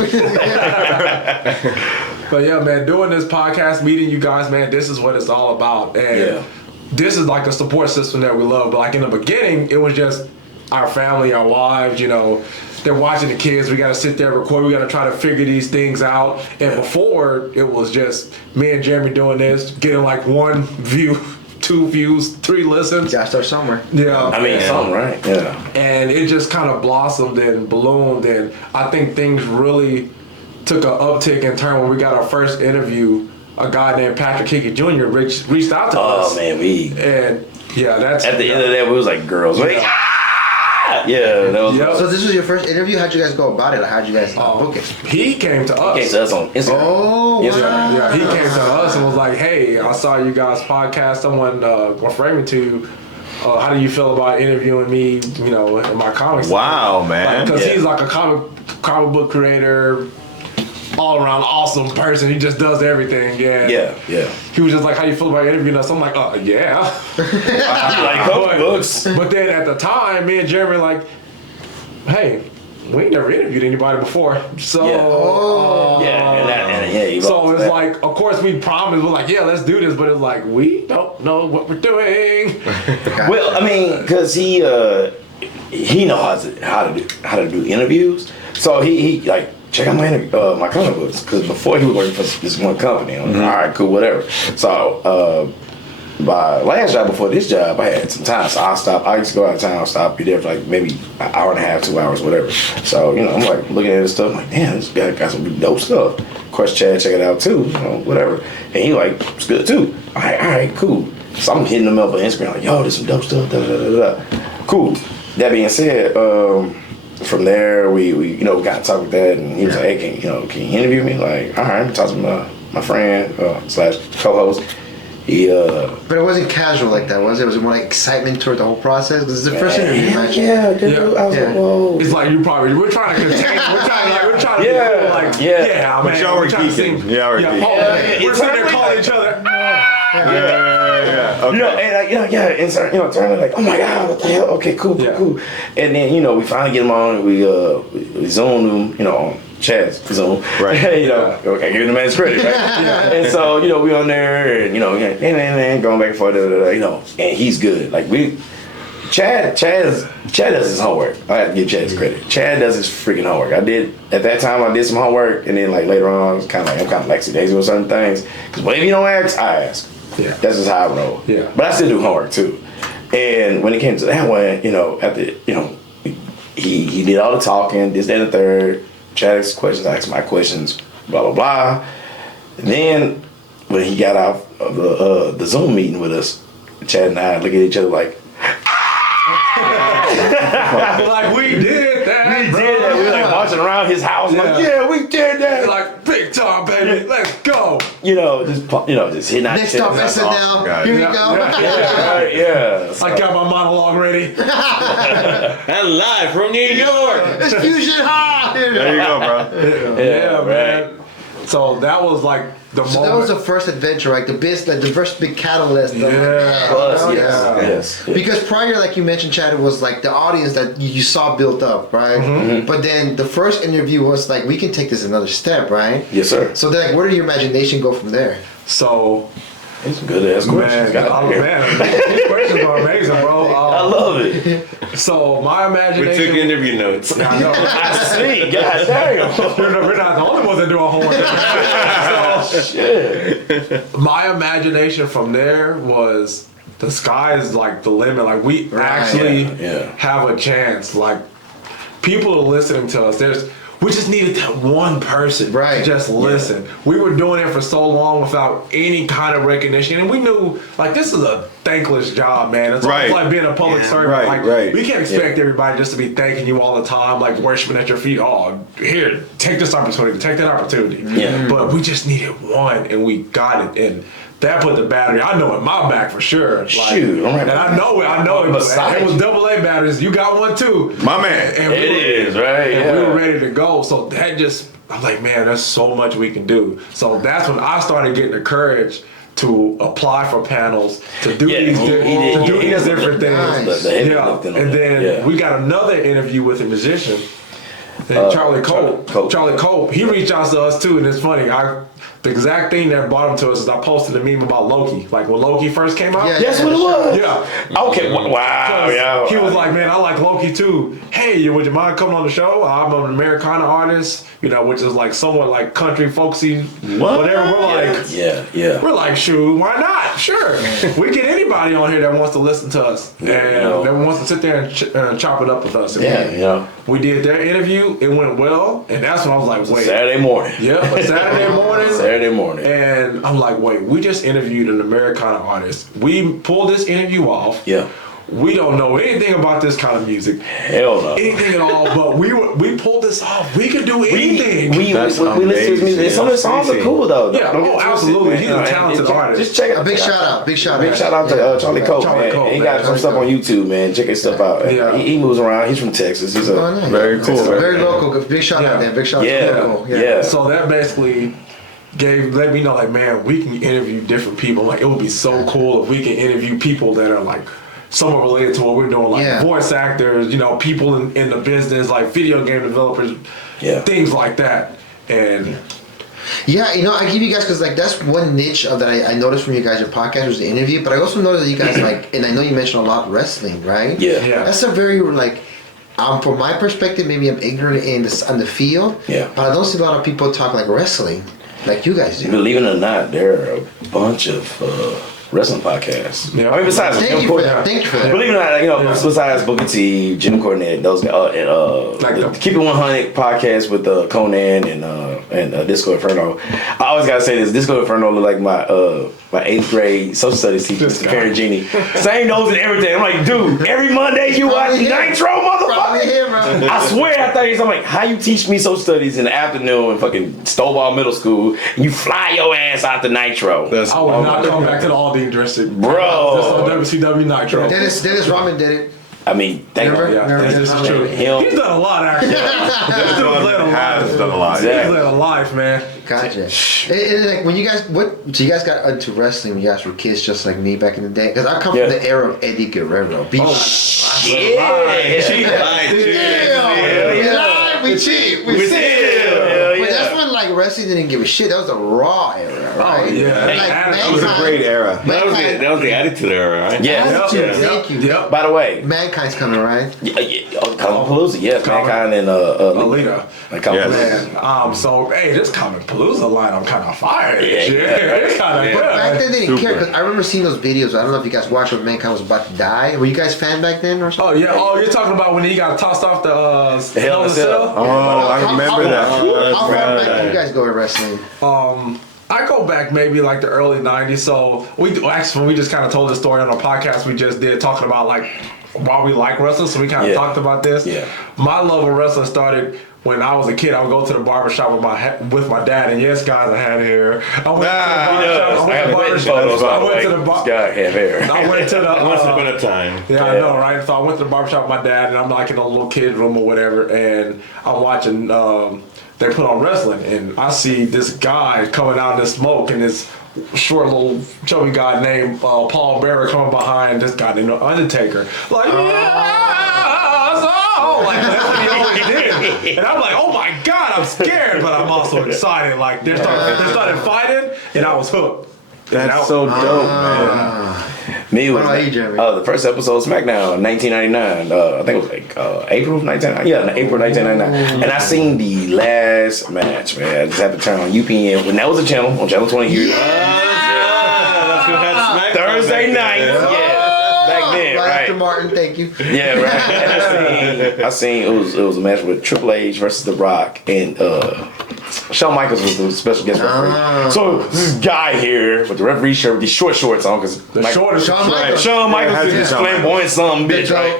But yeah, man, doing this podcast, meeting you guys, man, this is what it's all about. And Yeah. this is like the support system that we love. But like in the beginning, it was just our family, our wives, you know, they're watching the kids. We got to sit there, record. We got to try to figure these things out. And before, it was just me and Jeremy doing this, getting like 1 view, 2 views, 3 listens. Gotta start somewhere. Yeah. I mean, something, right? Yeah. And it just kind of blossomed and ballooned. And I think things really took an uptick in turn when we got our first interview. A guy named Patrick Hickey Jr. reached out to us. Oh, man, And yeah, that's at the end of that, we was like girls. Like, yeah, that was. Yep. So this was your first interview? How'd you guys go about it? Like, how'd you guys book it? He came to us. Came to us on Instagram. Oh, Instagram. wow. Yeah, he came to us and was like, "Hey, I saw you guys podcast. Someone referred me to you. How do you feel about interviewing me? You know, in my comics." Wow, man. Because Yeah. he's like a comic book creator, all around awesome person. He just does everything. Yeah. He was just like, "How you feel about interviewing us?" I'm like, yeah." Like comic books. But then at the time, me and Jeremy like, "Hey, we ain't never interviewed anybody before, so." Yeah. You So got it's that. like, of course, we promised. We're like, yeah, let's do this. But it's like, we don't know what we're doing. Well, I mean, because he knows how to do interviews. So he like check out my comic books because before he was working for this one company. I'm like, all right, cool, whatever. So my last job before this job, I had some time, so I used to go out of town, stop, be there for like maybe an hour and a half, 2 hours, whatever. So you know, I'm like looking at this stuff, I'm like, damn, this guy got some dope stuff. Of course, Chad, check it out too, you know, whatever. And he like, it's good too. All right, cool. So I'm hitting him up on Instagram, like, yo, there's some dope stuff, da da da da. Cool. That being said, from there we got to talk with that, and he was like, hey, can you interview me? Like, all right, talk to my friend slash co-host. He But it wasn't casual like that, was it? Was it more like excitement toward the whole process? Because it's the first interview, man. Yeah, dude. Yeah. I was Yeah. like, whoa. It's like we're trying to contain. We're trying to Yeah. be cool, like, Yeah. But man. y'all were we're trying to geeking. sing. Y'all were yeah, geeking. Paul, Yeah. we're It's sitting there like- calling each other. Yeah. Okay. And and so, turning like, oh my God, what the hell? Okay, cool. And then, we finally get him on, we Zoom him, on Chad's Zoom. Right. Okay, give the man's credit, right? And so, we on there, and, and going back and forth, and he's good. Like, Chad does his homework. I have to give Chad his credit. Chad does his freaking homework. At that time, I did some homework, and then, like, later on, I'm kind of lackadaisical with certain things. Because whatever you don't ask, I ask. Yeah. That's just how I roll. Yeah. But I still do homework too. And when it came to that one, after he did all the talking, this, that, and the third. Chad asked questions, I asked my questions, blah blah blah. And then when he got out of the Zoom meeting with us, Chad and I look at each other like, like we did that. we did that. We were like marching around his house, like, yeah, we did that. Like big time, baby. Let's go. Just hitting our Next chest. up, That's SNL. awesome. Here we Yeah, go. Yeah, right, yeah. So, I got my monologue ready. And live from New York. It's FusionHaa. There you go, bro. Yeah, right. man. So that was like the So moment. that was the first adventure, like the first big catalyst. Yeah. Plus, Oh, yes. Because prior, like you mentioned, Chad, it was like the audience that you saw built up, right? Mm-hmm. But then the first interview was like, we can take this another step, right? Yes, sir. So then, like, where did your imagination go from there? So, It's good ass questions. man, these questions are amazing, bro. I love it. So my We imagination. took interview notes. I know. I see. God damn. We're not the only ones that do a homework. So, Shit. my imagination from there was the sky is like the limit. Like we actually Yeah. have a chance. Like people are listening to us. We just needed that one person Right. to just listen. We were doing it for so long without any kind of recognition, and we knew like this is a thankless job, man. It's Right. almost like being a public servant. right, Like right. we can't expect everybody just to be thanking you all the time, like worshiping at your feet. Oh, here, take this opportunity, take that opportunity. Yeah. But we just needed one, and we got it, and that put the battery. I know in my back for sure. Like, Shoot, I'm right and I know it. It was beside you. AA batteries. You got one too. My man. And we It were- is, right? and Yeah. we were ready to go. So that just, I'm like, man, there's so much we can do. So that's when I started getting the courage to apply for panels, to do Yeah, these, he did. He these does different things. Nice. The heavy Yeah, lifting on and that. then Yeah. we got another interview with a musician. And Charlie Cope. Charlie Cope. He reached out to us too, and it's funny. The exact thing that brought him to us is I posted a meme about Loki. Like when Loki first came out. Yeah. That's what it was. Yeah. Okay. Wow. Yeah. He was like, man, I like Loki too. Hey, would you mind coming on the show? I'm an Americana artist, which is like somewhat like country folksy, whatever. We're like, Yeah. we're like, shoot, why not? Sure. We get anybody on here that wants to listen to us and that wants to sit there and chop it up with us. And we did their interview. It went well, and that's when I was like, wait. Saturday morning. Yep, Saturday morning. Saturday morning. And I'm like, wait, we just interviewed an Americana artist. We pulled this interview off. Yeah. We don't know anything about this kind of music. Hell no. Anything at all, but we pulled this off. We can do anything. We listen to his music. amazing. Some of the songs are cool though. Yeah, Don't get oh, twisted, absolutely. man. He's a talented artist. Just check it A out. big shout out. Big shout out. Big shout out to Charlie Cope, Charlie man. Cope, He man. got some stuff on YouTube, man. Check his stuff out. Yeah. He moves around. He's from Texas. He's Oh, nice. Very cool. Very local. Big shout out there. Big shout out Yeah. to local. Yeah. So that basically let me know, like, man, we can interview different people. Like, it would be so cool if we can interview people that are like somewhat related to what we're doing, like voice actors, people in the business, like video game developers, things like that. And Yeah, I give you guys because like that's one niche of that I noticed from you guys. Your podcast was the interview, but I also noticed that you guys like, and I know you mentioned a lot wrestling, right? Yeah. That's a very like, from my perspective, maybe I'm ignorant on the field. Yeah. But I don't see a lot of people talk like wrestling, like you guys do. Believe it or not, there are a bunch of wrestling podcasts. Yeah. I mean, besides Thank Jim you for Cornette. that. Thank you for that. Believe it or not, besides Booker T, Jim Cornette, those guys, and Like the the- Keep It 100 podcast with Conan and Disco Inferno. I always gotta say this: Disco Inferno look like my 8th grade social studies teacher, This Mr. guy. Perry Genie. Same nose and everything. I'm like, dude, every Monday you watch Probably him. Nitro, Probably motherfucker. him, bro. I swear I thought I'm like, how you teach me social studies in the afternoon in fucking Stovall Middle School and you fly your ass out to Nitro? I would not come back to the Aldine District. Bro. That's on WCW Nitro. Dennis Rodman did it. I mean, thank Remember? you. Yeah, this is true. Him. He's done a lot, actually. This dude led a Has life. done a lot. Exactly. He's led a life, man. Gotcha. And like when you guys, so you guys got into wrestling when you guys were kids, just like me back in the day. Because I come from the era of Eddie Guerrero. Yeah. Cheap life, dude. We cheat. We We cheat. still. But that's when like wrestling didn't give a shit. That was the Raw era, right? yeah. Like, That was a great era. That was the attitude era, right? Yeah. Attitude, Yeah. thank you. Yep. By the way, Mankind's coming, right? Comic Palooza, yes, Mankind and Alita. Comic Yes. Palooza. Man, so hey, this Comic Palooza line, I'm kind of fired. Yeah, Shit. yeah. It's kind of But back good. then they didn't care Super. because I remember seeing those videos. I don't know if you guys watched when Mankind was about to die. Were you guys fan back then or something? Oh yeah. Oh, you're talking about when he got tossed off the Hell in a Cell. Oh, I remember that. How far back did you guys go in wrestling? I go back maybe like the early '90s. So we just kind of told this story on a podcast we just did, talking about like why we like wrestling. So we kind of talked about this. Yeah. My love of wrestling started when I was a kid. I would go to the barbershop with my dad, and yes, guys, I had hair. I went to the barbershop. This guy had hair. I went to the. It must have been a time. Yeah, I know, right? So I went to the barbershop with my dad, and I'm like in a little kid room or whatever, and I'm watching. They put on wrestling, and I see this guy coming out in the smoke, and this short little chubby guy named Paul Bearer coming behind this guy named Undertaker. Like, like that's what he always did. And I'm like, oh my God, I'm scared, but I'm also excited. Like they started fighting, and I was hooked. That's so dope, man. Me was What about you, Jeremy? the first episode of SmackDown, 1999. I think it was like April of 1999. Yeah, April 1999. And I seen the last match, man. I just had to turn on UPN when that was a channel on channel 20 here. Thursday night. Yeah. Back then, right? After Martin, thank you. Yeah, right. And I seen it was a match with Triple H versus The Rock, and Shawn Michaels was the special guest referee. So this guy here with the referee shirt with these short shorts on, because Shawn Michaels is this flamboyant son bitch, right?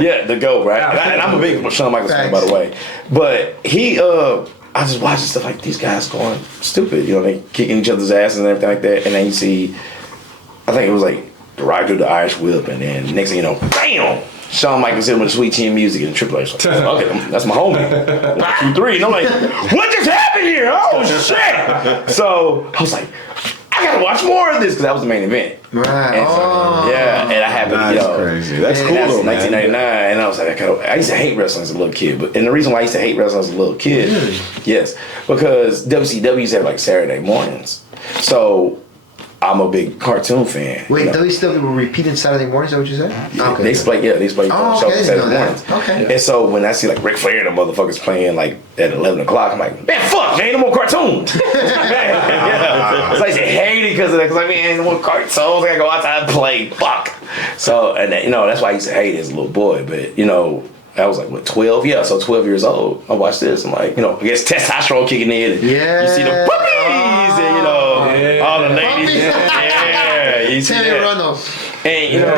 Yeah, the GOAT, right? And I'm a big Shawn Michaels fan, by the way. But he, I just watching stuff like these guys going stupid, you know, they kicking each other's asses and everything like that, and then you see, I think it was like The Rock do the Irish whip, and then next thing you know, bam! Shawn Michaels hit him with the sweet chin music and Triple H. Like, okay, that's my homie. 1, 2, 3. And I'm like, what just happened here? Oh shit! So I was like, I gotta watch more of this, because that was the main event. Right. And so, yeah, and I happened. That's crazy. That's cool that's though, 1999, and I was like, I used to hate wrestling as a little kid. And the reason why I used to hate wrestling as a little kid, yes, because WCW used to have like Saturday mornings. So I'm a big cartoon fan. Wait, you know? WCW will repeat it Saturday morning? Is that what you said? Okay. They play shows Saturday mornings. Okay. And so when I see like Ric Flair and the motherfuckers playing like at 11 o'clock, I'm like, man, fuck, there ain't no more cartoons. Man, yeah. So I used to hate it because of that. Because like, man, no more cartoons. I gotta go outside and play. Fuck. So, and you know, that's why I used to hate it as a little boy. But, you know, I was like, what, 12? Yeah, so 12 years old. I watched this. I'm like, you know, I guess testosterone kicking in. And you see the puppies and, you know, all the ladies. Yeah, you see that. And, you know,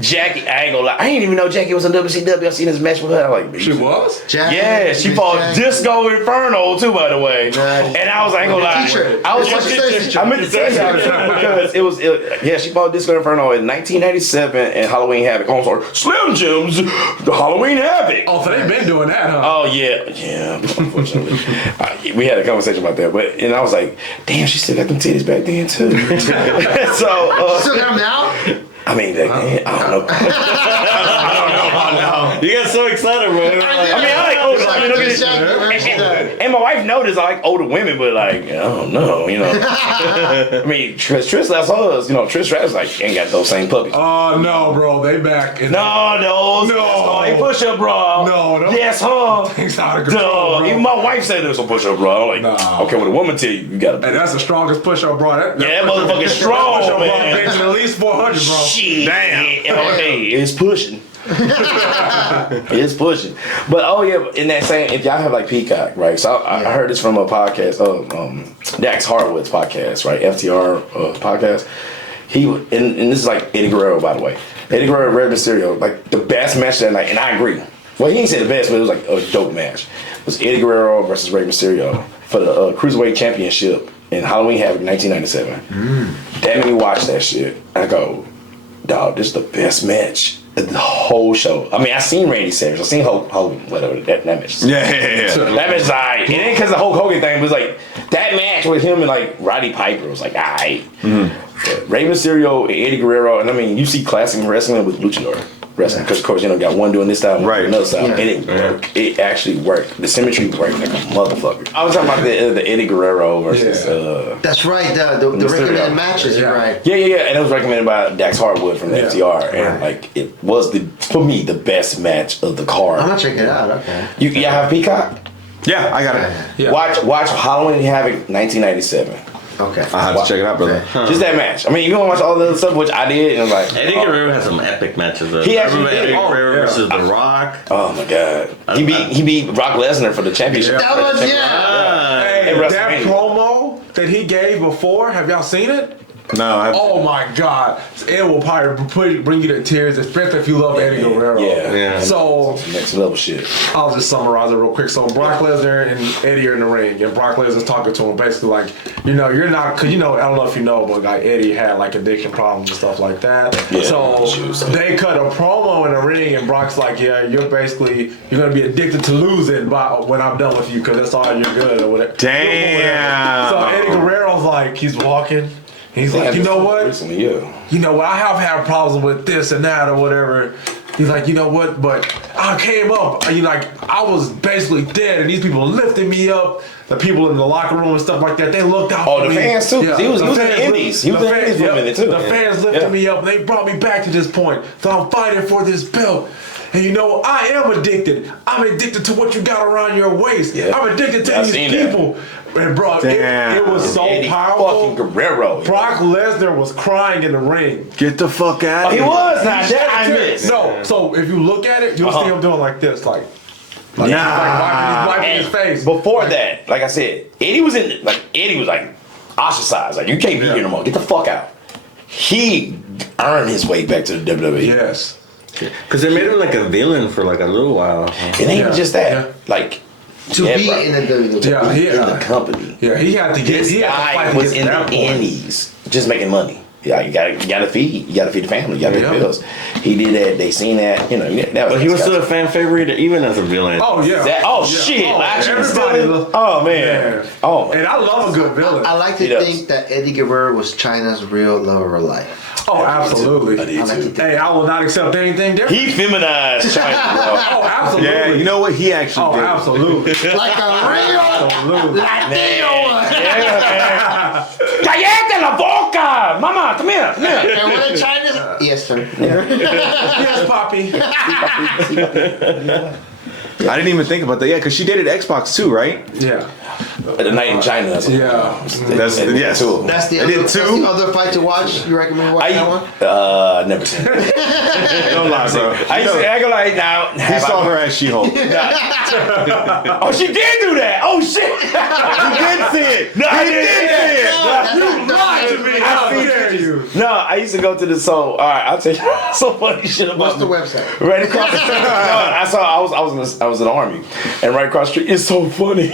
Jackie, I ain't gonna lie, I didn't even know Jackie was in WCW. I seen this match with her. I'm like, she was? Jackie, yeah, she fought Disco Inferno too, by the way. Nice. And I was, I ain't gonna lie, I meant to tell you because she fought Disco Inferno in 1997 and Halloween Havoc. Oh, I'm sorry, Slim Jims, the Halloween Havoc. Oh, so they've been doing that, huh? Oh yeah. Unfortunately, we had a conversation about that, and I was like, damn, she still got them titties back then too. So still got them now? I mean, back then, I don't know. I don't know about now. You got so excited, bro. I like older women. And my wife noticed I like older women, but like, I don't know, you know. I mean, Trish that's hers. You know, Trish Stratus like ain't got those same puppies. Oh no, bro, they back. No. Hey, push up, bro. No. Yes, huh? Things out of control, bro. Even my wife said there's a push up, bro. I'm like, okay, when a woman tell you, you gotta. And that's the strongest push-up, bro. That motherfucking strong, push-up, man. Bro, at least 400, bro. Shit. Damn. Hey, it's pushing. It's pushing. But in that same, if y'all have like Peacock, right? So I heard this from a podcast, Dax Harwood's podcast, right? FTR podcast. And this is like Eddie Guerrero, by the way. Eddie Guerrero, Rey Mysterio, like the best match that night, and I agree. Well, he didn't say the best, but it was like a dope match. It was Eddie Guerrero versus Rey Mysterio for the Cruiserweight Championship in Halloween Havoc 1997. That made me watch that shit. I go, dog, this is the best match of the whole show. I mean, I seen Randy Savage, I seen Hulk Hogan, whatever that match. Yeah. That match is alright. It ain't because the Hulk Hogan thing, but it was like that match with him and like Roddy Piper was like alright. Rey Mysterio and Eddie Guerrero, and I mean, you see classic wrestling with luchador wrestling because of course you know got one doing this style, one doing another style, and it worked. It actually worked. The symmetry worked like a motherfucker. I was talking about the Eddie Guerrero versus. That's right. The recommended matches. You're right. Yeah, and it was recommended by Dax Harwood from the FTR, and like it was for me the best match of the card. I'm gonna check it out. Okay. Y'all have Peacock? Yeah, I got it. Yeah. Watch Halloween Havoc 1997. Okay. I have to check it out, brother. Just that match. I mean, you gonna watch all the other stuff, which I did, and like Eddie Guerrero has some epic matches. He actually remember did. Eddie Guerrero versus The Rock. Oh my god, he beat Brock Lesnar for the championship. That was that promo that he gave before, have y'all seen it? No. Oh my God! It will probably bring you to tears, especially if you love Eddie Guerrero. Yeah. So Next level shit. I'll just summarize it real quick. So Brock Lesnar and Eddie are in the ring, and Brock Lesnar's talking to him basically like, you're not, because I don't know if you know, but like Eddie had like addiction problems and stuff like that. Yeah. So they cut a promo in the ring, and Brock's like, yeah, you're gonna be addicted to losing when I'm done with you, because that's all you're good or whatever. Damn. So Eddie Guerrero's like, he's walking. He's like, you know what? Recently, yeah. You know what? I have had problems with this and that or whatever. He's like, you know what? But I came up. I was basically dead, and these people lifted me up. The people in the locker room and stuff like that, they looked out for me. Oh, the fans too. He was in the Indies. He was in the Indies for a minute too. The fans lifted me up. They brought me back to this point. So I'm fighting for this belt. And I am addicted. I'm addicted to what you got around your waist. Yeah. I'm addicted to these people. And bro, it was so Eddie powerful. fucking Guerrero. Brock Lesnar was crying in the ring. Get the fuck out of here. He was not. That I missed. No, so if you look at it, you'll see him doing like this, like wiping his face. Before that, like I said, Eddie was ostracized. Like, you can't be here no more. Get the fuck out. He earned his way back to the WWE. Yes. Because they made him like a villain for like a little while. It ain't even just that. Yeah. Like, To be in the WWE. Yeah, in the company. Yeah, he had to get. This He had to guy fight to was get in to the that point. Indies, just making money. Yeah, you gotta feed the family. You gotta pay the bills. He did that. They seen that. That was. But he was still a fan favorite even as a villain. Oh yeah. Shit! Oh, Actually, everybody still, oh man. Yeah. Oh. And I love a good villain. I like to He does. think that Eddie Guerrero was China's real love of her life. Oh, absolutely. I did too. Hey, I will not accept anything different. He feminized China, bro. Oh, absolutely. Yeah, you know what? He actually Oh, did. absolutely. Like a real Absolutely. Latino one. Cállate la boca! Mama, come here. And when China's... Yes, sir. Yes, Poppy. I didn't even think about that. Yeah, because she dated Xbox too, right? Yeah. The night in China. That's Yeah. Yes. That's the other fight to watch. You recommend watching that one? Never seen it. Don't lie, bro. I go like now. He saw her as She-Hulk. He Oh, she did do that. Oh shit. did see it. No, I He didn't see did see that. it. You lied to me. How dare you? No, I used to go to the all right, I'll tell you some funny shit about What's the me. website? Right across the street. I was in the army, and right across the street, it's so funny.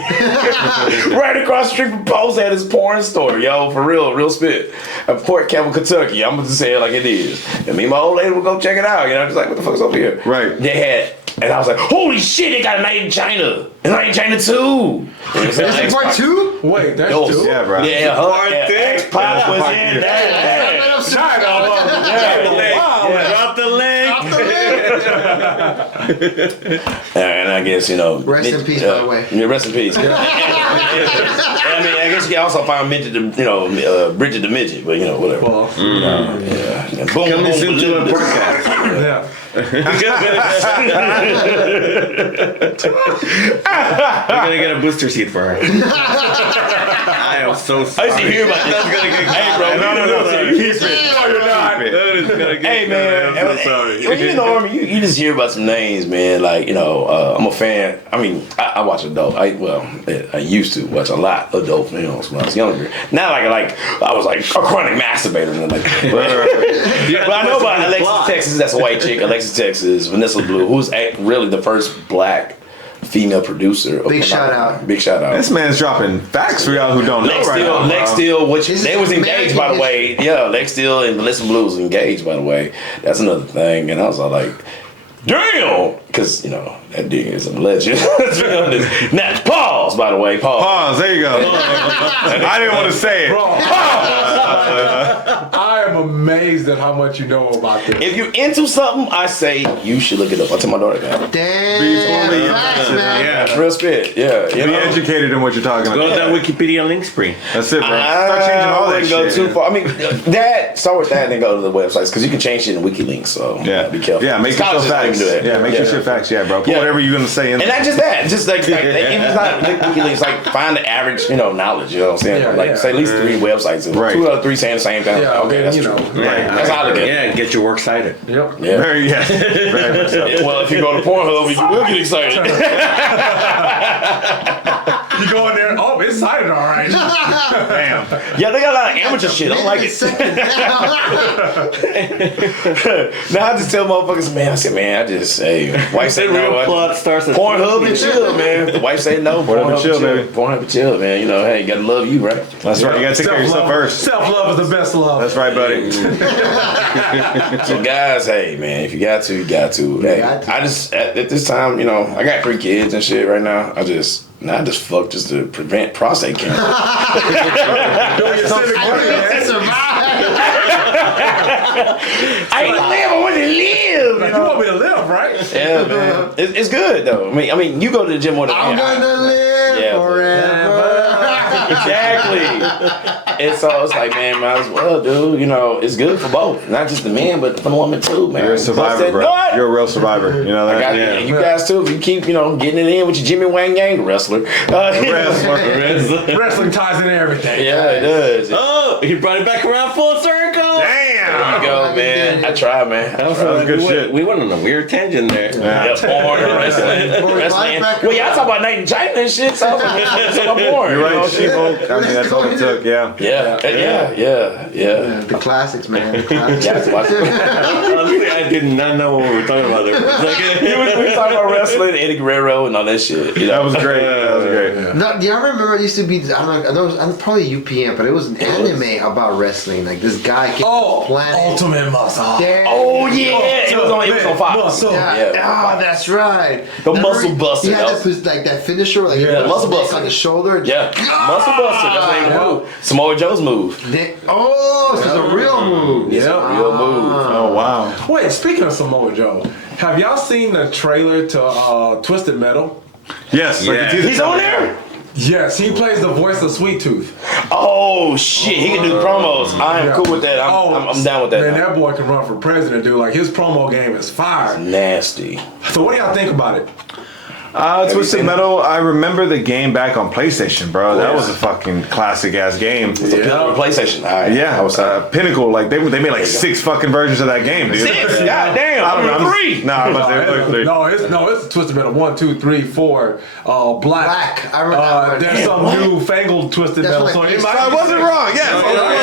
Right across the street from Post had his porn store, yo, for real spit. At Port Campbell, Kentucky. I'm gonna just say it like it is. And me and my old lady would go check it out. Just like, what the fuck's over here? Right. They had, and I was like, holy shit, they got a night in China. And night in China too. Is it part 2? Wait, that's Yo, two? Yeah, bro. Yeah, Part her X-Pac was in that. Drop the link. And I guess, Rest in peace, by the way. Yeah, rest in peace. I guess you can also find Bridget the Midget, but whatever. Well, Yeah. Boom, Coming boom, soon to a boom. podcast. yeah. We're gonna get a booster seat for her. I am so sorry. I used to hear about this. That's gonna get Hey, bro. No. Keep it. No, you're not. Keep it. That is gonna get Hey, man. I'm so sorry. When you're in the army, you just hear about some names, man. Like, I'm a fan. I mean, I watch adult. I used to watch a lot of adult films when I was younger. Now, I was like a chronic masturbator. And but I know about Alexis Texas. That's a white chick. Alexis Texas. Vanessa Blue, who's really the first black female producer. Of Big shout out. Big shout out. This man's dropping facts for y'all who don't know right now. Lex Steele, which This they is was engaged, American by the way. Yeah, Lex Steele and Vanessa Blue was engaged, by the way. That's another thing. And I was all like, damn! Because, that dude is a legend. Let's be honest. Now, pause, by the way. Pause. There you go. I didn't want to say it. Bro, I am amazed at how much you know about this. If you're into something, I say you should look it up. I tell my daughter that. Damn. Facts, man. That's real spit. Yeah. Be educated in what you're talking Go to about. that Wikipedia link spree. That's it, bro. Start changing all that I wouldn't go shit. too far. I mean, start with that and then go to the websites because you can change shit in WikiLeaks. So be careful. Yeah, make your Colleges shit don't even facts. do that. Yeah, make your shit facts. Yeah, bro. Put whatever you're gonna say in And there. not just that, just like if it's not WikiLeaks, like find the average, knowledge. You know what I'm saying? Say at least 3 websites. Right. 2 out of 3 saying the same thing. Yeah, Okay, that's true. Right. That's how I look at it. Yeah, get your works cited. Yep. Yeah. Very much so. Well, if you go to Pornhub, you will get excited. You go in there, oh, it's cited all right. Damn. Yeah, they got a lot of amateur shit. I don't like it. Now I just tell motherfuckers, man, I said, man, wife said no. Real plot starts at Pornhub and chill, man. The wife said no. Pornhub and chill, baby. Pornhub and chill, man. You know, hey, you gotta love you, right? That's right. You gotta take care of yourself first. Self-love is the best love. That's right, buddy. So guys, hey, man, if you got to, you got to. Hey, I just at this time, you know, I got 3 kids and shit right now. I just fuck just to prevent prostate cancer. I ain't gonna live. I want to live. You want me to live, right? Yeah, man. It's good though. I mean, you go to the gym more than I'm gonna live forever. Exactly. And so it's like, man, might as well, dude. You know, it's good for both, not just the man, but for the woman too, man. You're a survivor, bro. You're a real survivor. You know that? You guys too. If you keep, you know, getting it in with your Jimmy Wang Yang wrestler. Wrestling ties into everything. Yeah, it does. Oh, he brought it back around full circle. Damn. There you go, man. I tried, man. That was good shit. We went on a weird tangent there. Yeah, porn, wrestling. Well, y'all talk about Night in China and shit, so I'm porn. You're right, She-Hulk. I mean, that's all it took, yeah. Yeah. The classics, man. The classics. Honestly, I did not know what we were talking about there. It's like, we were talking about wrestling, Eddie Guerrero, and all that shit. You know? That was great. That was great. No, do y'all remember it used to be, I know probably UPN, but it was an anime about wrestling. Like this guy came to the planet. Ultimate Muscle. There Oh, you yeah. It was on Fox. Muscle. Yeah, that's right. The Muscle Buster. He had that finisher, like the Muscle Buster on the shoulder. Yeah, Muscle Buster. That's how you move. Samoa Joe's move. So it's a real move. It's a real move. Oh, wow. Wait, speaking of Samoa Joe, have y'all seen the trailer to Twisted Metal? Yes. Yeah. He's on there? Yes, he plays the voice of Sweet Tooth. Oh, shit. He can do promos. I am cool with that. I'm down with that. Man, now. that boy can run for president, dude. Like, his promo game is fire. Nasty. So what do y'all think about it? Twisted Metal, I remember the game back on PlayStation, bro. That was a fucking classic ass game. PlayStation. All right. Yeah, I was Pinnacle. Like they made like 6 fucking versions of that game, dude. 6? God damn. I don't know. 3. Nah, I'm about to say 3. No, it's Twisted Metal 1, 2, 3, 4. Black. I remember that. There's some new fangled Twisted Metal. So it might I wasn't wrong. Yes.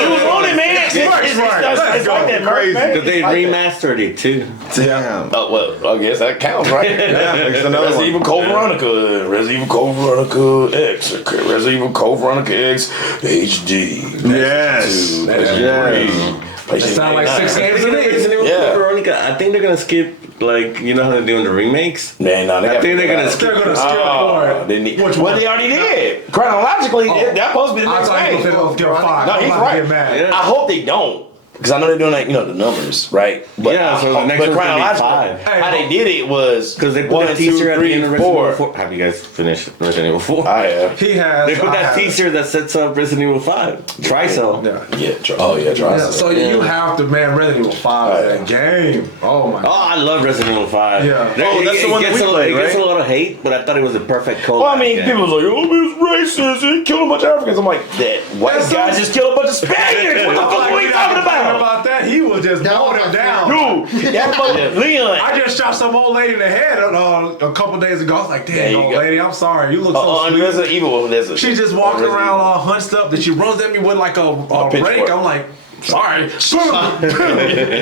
You was on it, man. It's like that Crazy. But they remastered it too. Damn. Oh, well, I guess that counts, right? Yeah, it's another Resident Evil one. Code Veronica, Resident Evil Code Veronica X, Resident Evil Code Veronica X HD. Yes. It sounds like 6 games in it. Yeah. Veronica, I think they're gonna skip, like, you know how they're doing the remakes. Man, no, I think they're gonna skip. They're gonna skip for it. Which one? They already did. Chronologically, that's supposed to be the I next thought you thing. were going to give a 5. No, I'm he's about to right. get mad. Yeah. I hope they don't. Because I know they're doing like, you know, the numbers, right? But Yeah, so the next one's gonna be 5. How they did it was Because they put 1, that 2, teaser at the 3, end of Resident 4. Evil 4. Have you guys finished Resident Evil 4? I have. He has. They put I that have. teaser that sets up Resident Evil 5. Tricell. Yeah. Try So you have to, man, Resident Evil 5 is that game. Oh my Oh, god. I love Resident Evil 5. Yeah. Oh, that's the one that we played, It gets right? a lot of hate, but I thought it was a perfect code. Well, I mean, people was like, oh, it's racist. He killed a bunch of Africans. I'm like, that white guy just killed a bunch of Spaniards. What the fuck are we talking about? About that, he was just mowing him down. Dude, that mother Leon. I just shot some old lady in the head a couple days ago. I was like, There damn, you old go. lady, I'm sorry. You look so On sweet. Resident Evil, She's just walking around all hunched up. That she runs at me with like a pitchfork. rake. I'm like, sorry.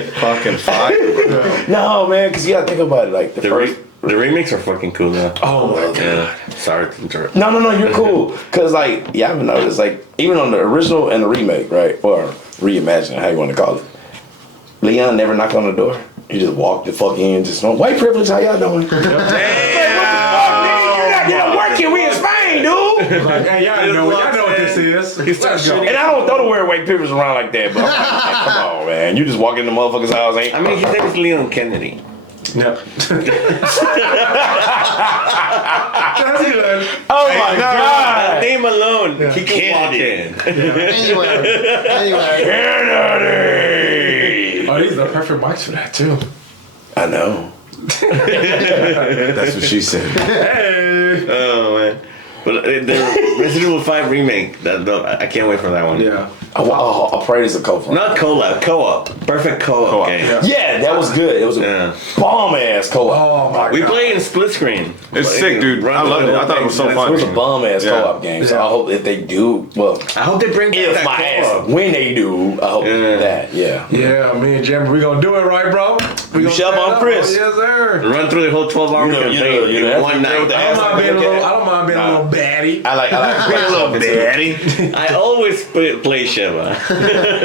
Fucking 5. No, man, because you gotta think about it. Like the first. The remakes are fucking cool though. Oh my god. Yeah. Sorry to interrupt. No, you're cool. Cause like, yeah, I haven't noticed. Like, even on the original and the remake, right, or reimagining, how you want to call it. Leon never knocked on the door. He just walked the fuck in, just white privilege. How y'all doing? Damn. You're not gonna work here. We in Spain, dude. Like, hey, y'all know what this is. Let's go. And I don't throw the word white privilege around like that, but I'm like, man, come on, man. You just walk in the motherfucker's house, ain't? I mean, his name is Leon Kennedy. Yep. That's good. Oh my god. Name alone, he can walk in. Anyway. Kennedy. Oh, these are the perfect mics for that too. I know. That's what she said. Hey. Oh man. But the Resident Evil 5 remake, I can't wait for that one. Yeah. I pray it's a co-op. Not collab, co-op. Perfect co-op game. Yeah, that was good. It was a bomb ass co-op. Oh my We god. play in split screen. It's sick, dude. I loved it. I thought it was so It fun. was a bomb ass co-op game. So I hope if they do, well, I hope they bring back if that my co-op. ass, when they do, I hope that. Yeah. Yeah, me and Jim, we gonna do it right, bro. We gonna shove stand on up. Chris. Yes, sir. Run through the whole 12-hour campaign in one night. I don't mind being a little baddie. I like being a little daddy. I always play Sheva.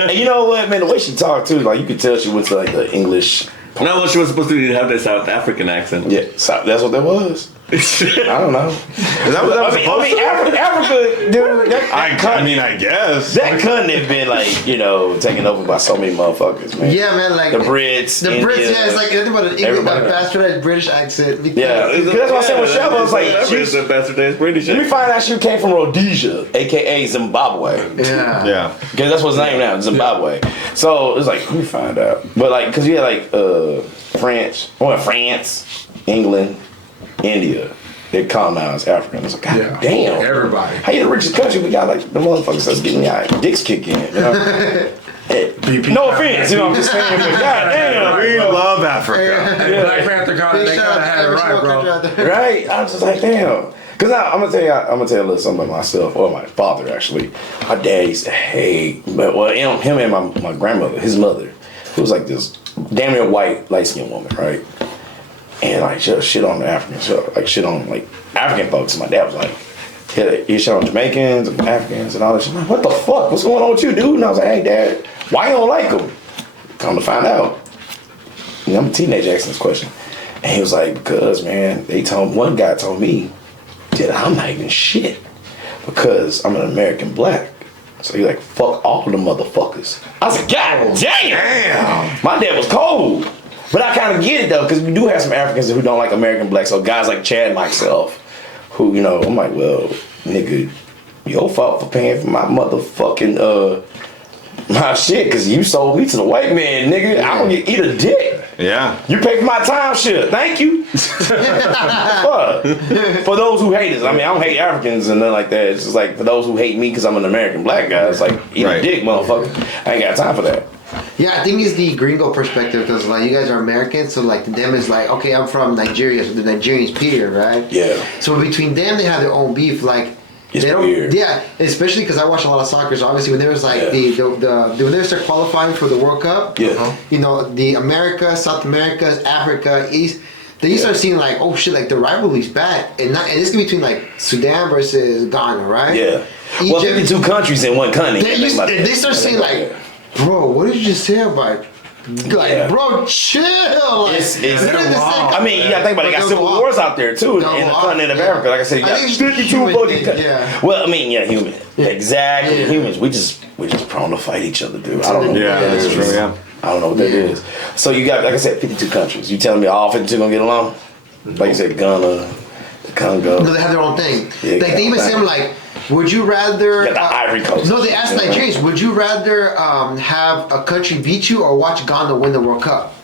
And you know what, man? The way she talked too, like you could tell she went to like the English. No, well, she was supposed to have the South African accent. Yeah, so that's what that was. I don't know. Is that what that was supposed to? Africa, dude. I guess. That couldn't have been like, taken over by so many motherfuckers, man. Yeah, man, like The Brits. the India, Brits, yeah, it's like anything but an English, everybody. bastardized British accent. because- Yeah, because that's what I said with Sheva. I was like, She's the bastardized British. let me find out she came from Rhodesia, aka Zimbabwe. Yeah. Yeah. Because that's what's name now, Zimbabwe. So it's like, let me find out. But like, because you had like France, England, India. They colonized Africa. And it's like, God damn. Everybody. How you the richest country? We got like the motherfuckers that's getting our dicks kicked in. You know? No offense, I'm just saying, but god damn. We love Africa. Black Panther got it. They gotta have it right, bro. Right? I was just like, damn. Cause I'm gonna tell you a little something about myself, or my father actually. My dad used to hate, him and my grandmother, his mother, who was like this damn near white, light skinned woman, right? And like just shit on the Africans, shit on like African folks. And my dad was like, he shit on Jamaicans and Africans and all that shit. I'm like, what the fuck? What's going on with you, dude? And I was like, hey, Dad, why you don't like them? Come to find out. I'm a teenager asking this question. And he was like, because, man, one guy told me that I'm not even shit because I'm an American black. So he's like, fuck all the motherfuckers. I was like, God damn. My dad was cold. But I kind of get it, though, because we do have some Africans who don't like American blacks. So guys like Chad and myself, who, I'm like, well, nigga, your fault for paying for my motherfucking, my shit, because you sold me to the white man, nigga. I don't eat a dick. Yeah. You pay for my time, shit. Thank you. Fuck. For those who hate us, I don't hate Africans and nothing like that. It's just like, for those who hate me because I'm an American black guy, it's like, eat a dick, motherfucker. I ain't got time for that. Yeah, I think it's the gringo perspective because like you guys are American, so like to them is like, okay, I'm from Nigeria, so the Nigerians Peter, right? Yeah. So between them, they have their own beef. Like it's they don't, weird. yeah, especially because I watch a lot of soccer. So obviously, when there was like when they start qualifying for the World Cup, the America, South America, Africa, East. Then you start seeing like, oh shit, like the rivalry's back, and it's between like Sudan versus Ghana, right? Yeah. Egypt, well, 52 countries in one country. They start saying like, bro, what did you just say about? Like, bro, chill. Like, it's you gotta think about it. They got civil wars out there too in the continent of Africa. Like I said, you got 52 countries. Well, human. Yeah. Exactly, humans. We just prone to fight each other, dude. I don't know. Yeah, that's true. Yeah. I don't know what that is. So you got, like I said, 52 countries. You telling me all 52 gonna get along? Like you said, Ghana, Congo. No, they have their own thing. Yeah, like they even say, like, would you rather? The Ivory Coast. No, they asked Nigerians, would you rather have a country beat you or watch Ghana win the World Cup?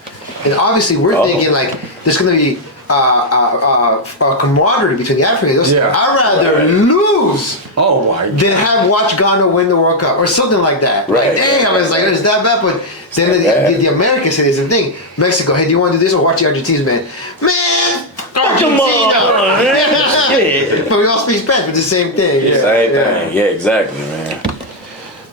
And obviously, we're thinking like there's gonna be a camaraderie between the Africans. I'd rather lose. Oh my God. Than have watch Ghana win the World Cup or something like that. Right. Like, damn, it's like it's that bad, but. Then the Americans say the same thing. Mexico, hey, do you want to do this or watch the Argentines, man? Man, Argentina. But we all speak Spanish, but it's the same thing. Yeah. Same thing. Yeah, exactly, man.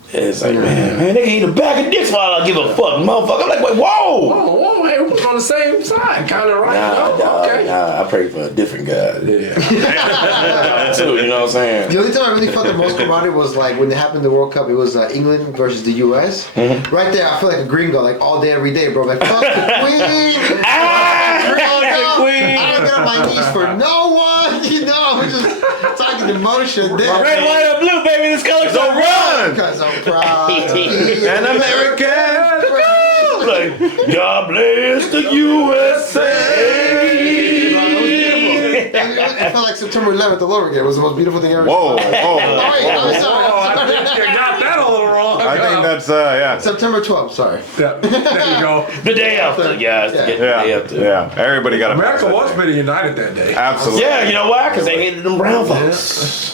It's like, man, they can eat a bag of dicks while I give a fuck, motherfucker. I'm like, wait, whoa! Whoa, hey, we're on the same side, kind of right? Nah, I pray for a different God. Yeah. Too, you know what I'm saying? The only time I really felt the most camaraderie was like when it happened in the World Cup. It was England versus the U.S. Mm-hmm. Right there, I feel like a gringo, like all day, every day, bro. Like, fuck the Queen! I don't get on my knees for no one, we're just talking emotion. Red, white, or blue, baby, this color's so run! Because I'm proud to be An American. Like, God bless the USA. It felt like September 11th all over again. It was the most beautiful thing ever. Whoa. I'm sorry. I think you got that a little wrong. I think that's yeah. September 12th. Sorry. Yeah, there you go. The day after, guys. The day after. Yeah. Everybody got America was pretty united that day. Absolutely. Yeah, you know why? Because they hated them brown folks.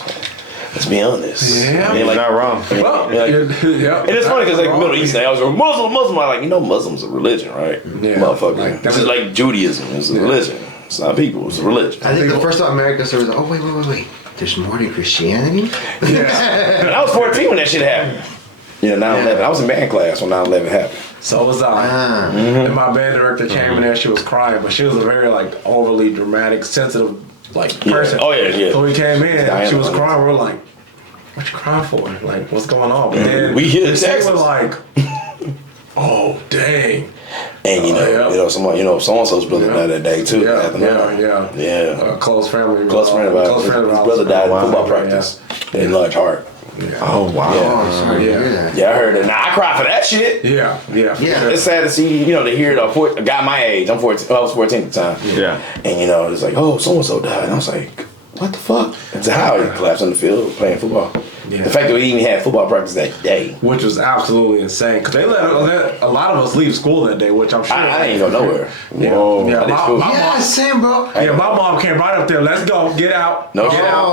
Let's be honest. Yeah. He's not wrong. Well, Yeah. yeah. And it's funny because like Middle East, I was a Muslim. I'm like, Muslim's a religion, right? Yeah. Motherfucker. Like, This is like Judaism. It's a religion. It's not people. It's a religion. I think the first time America started, oh wait. There's more than Christianity. And I was 14 when that shit happened. 9/11. I was in band class when 9/11 happened. So was I. And my band director came in there. She was crying, but she was a very like overly dramatic, sensitive like person. Oh yeah. So we came in. Diana, She was right? crying. We're like, "What you crying for? Like, what's going on?" But then We hit she Texas. was like, "Oh dang." And so-and-so's brother died that day too. Yeah. Close family. Close friend of ours. His brother died in football practice in large heart. Oh wow. Oh, sorry to hear that. Yeah, I heard it. Now I cry for that shit. Yeah. It's sad to see, to hear a guy my age. I'm 14. I was 14 at the time. Yeah. And it's like, oh, so and so died. And I was like, what the fuck? It's how he collapsed on the field playing football. Yeah. The fact that we even had football practice that day. Which was absolutely insane because they let a lot of us leave school that day, which I'm sure. I ain't go nowhere. Whoa. Yeah, I did school. Yeah, same, bro. Yeah, my mom came right up there. Let's go, get out. No get shit. out.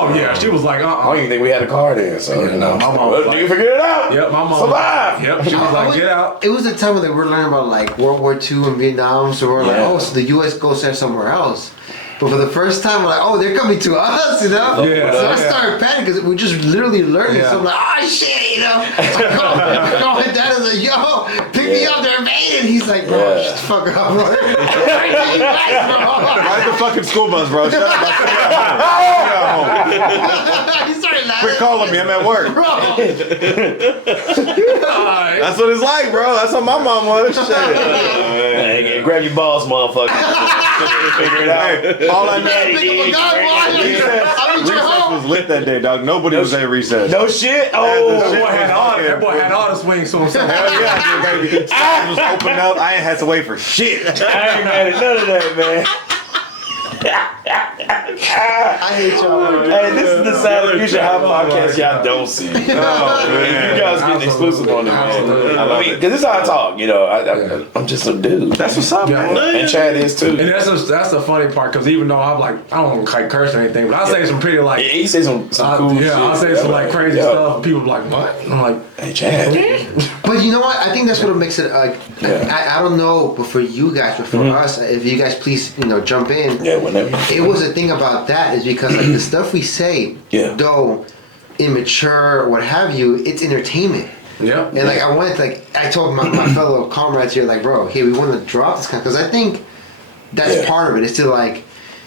Oh yeah, she was like, I don't even think we had a car then. So my mom was well, like- you figure it out. Yep, my mom. Survive. Yep, she was like, get out. It was the time when they were learning about like World War II and Vietnam, so we're like, Yeah. oh, so the U.S. goes there somewhere else. But for the first time, we're like, oh, they're coming to us, Yeah. So I started panicking because we just literally learning. Yeah. So I'm like, oh shit, my dad is like, yo, pick me up, they're invading. He's like, bro, Yeah. shut the fuck up, bro. Ride the fucking school bus, bro. Shut up. He started laughing. Quit calling me. I'm at work. Bro. That's what it's like, bro. That's how my mom was. Shit. Hey, grab your balls, motherfucker. Figure it out. Hey, all I know Pick up a gun, boy. I'm in your recess home. was lit that day, dog. Nobody was at recess. No shit. That Oh, shit That boy had all the swings to himself. Hell yeah, dude, baby. It was open up. I ain't had to wait for shit. I ain't mad at none of that, man. I hate y'all. Hey, this is the side of FusionHaa podcast y'all don't see. Oh, man. You guys getting exclusive on it, man. Absolutely. I mean, because this is how I talk. I'm just a dude. That's what's up, man. And Chad is too. And that's the funny part because even though I'm like I don't like curse or anything, but I say some pretty like He says some cool shit. I'll say some like crazy stuff. People be like, what? And I'm like, Hey, Chad. But you know what? I think that's what makes it. I don't know, but for you guys, but for us, if you guys please, jump in. Yeah, whenever. It was the thing about that is because like the stuff we say, though immature or what have you, it's entertainment. yeah. And like I wanted to, I told my fellow comrades here, like, bro, hey, we want to drop this kind because I think that's part of it. It's to like,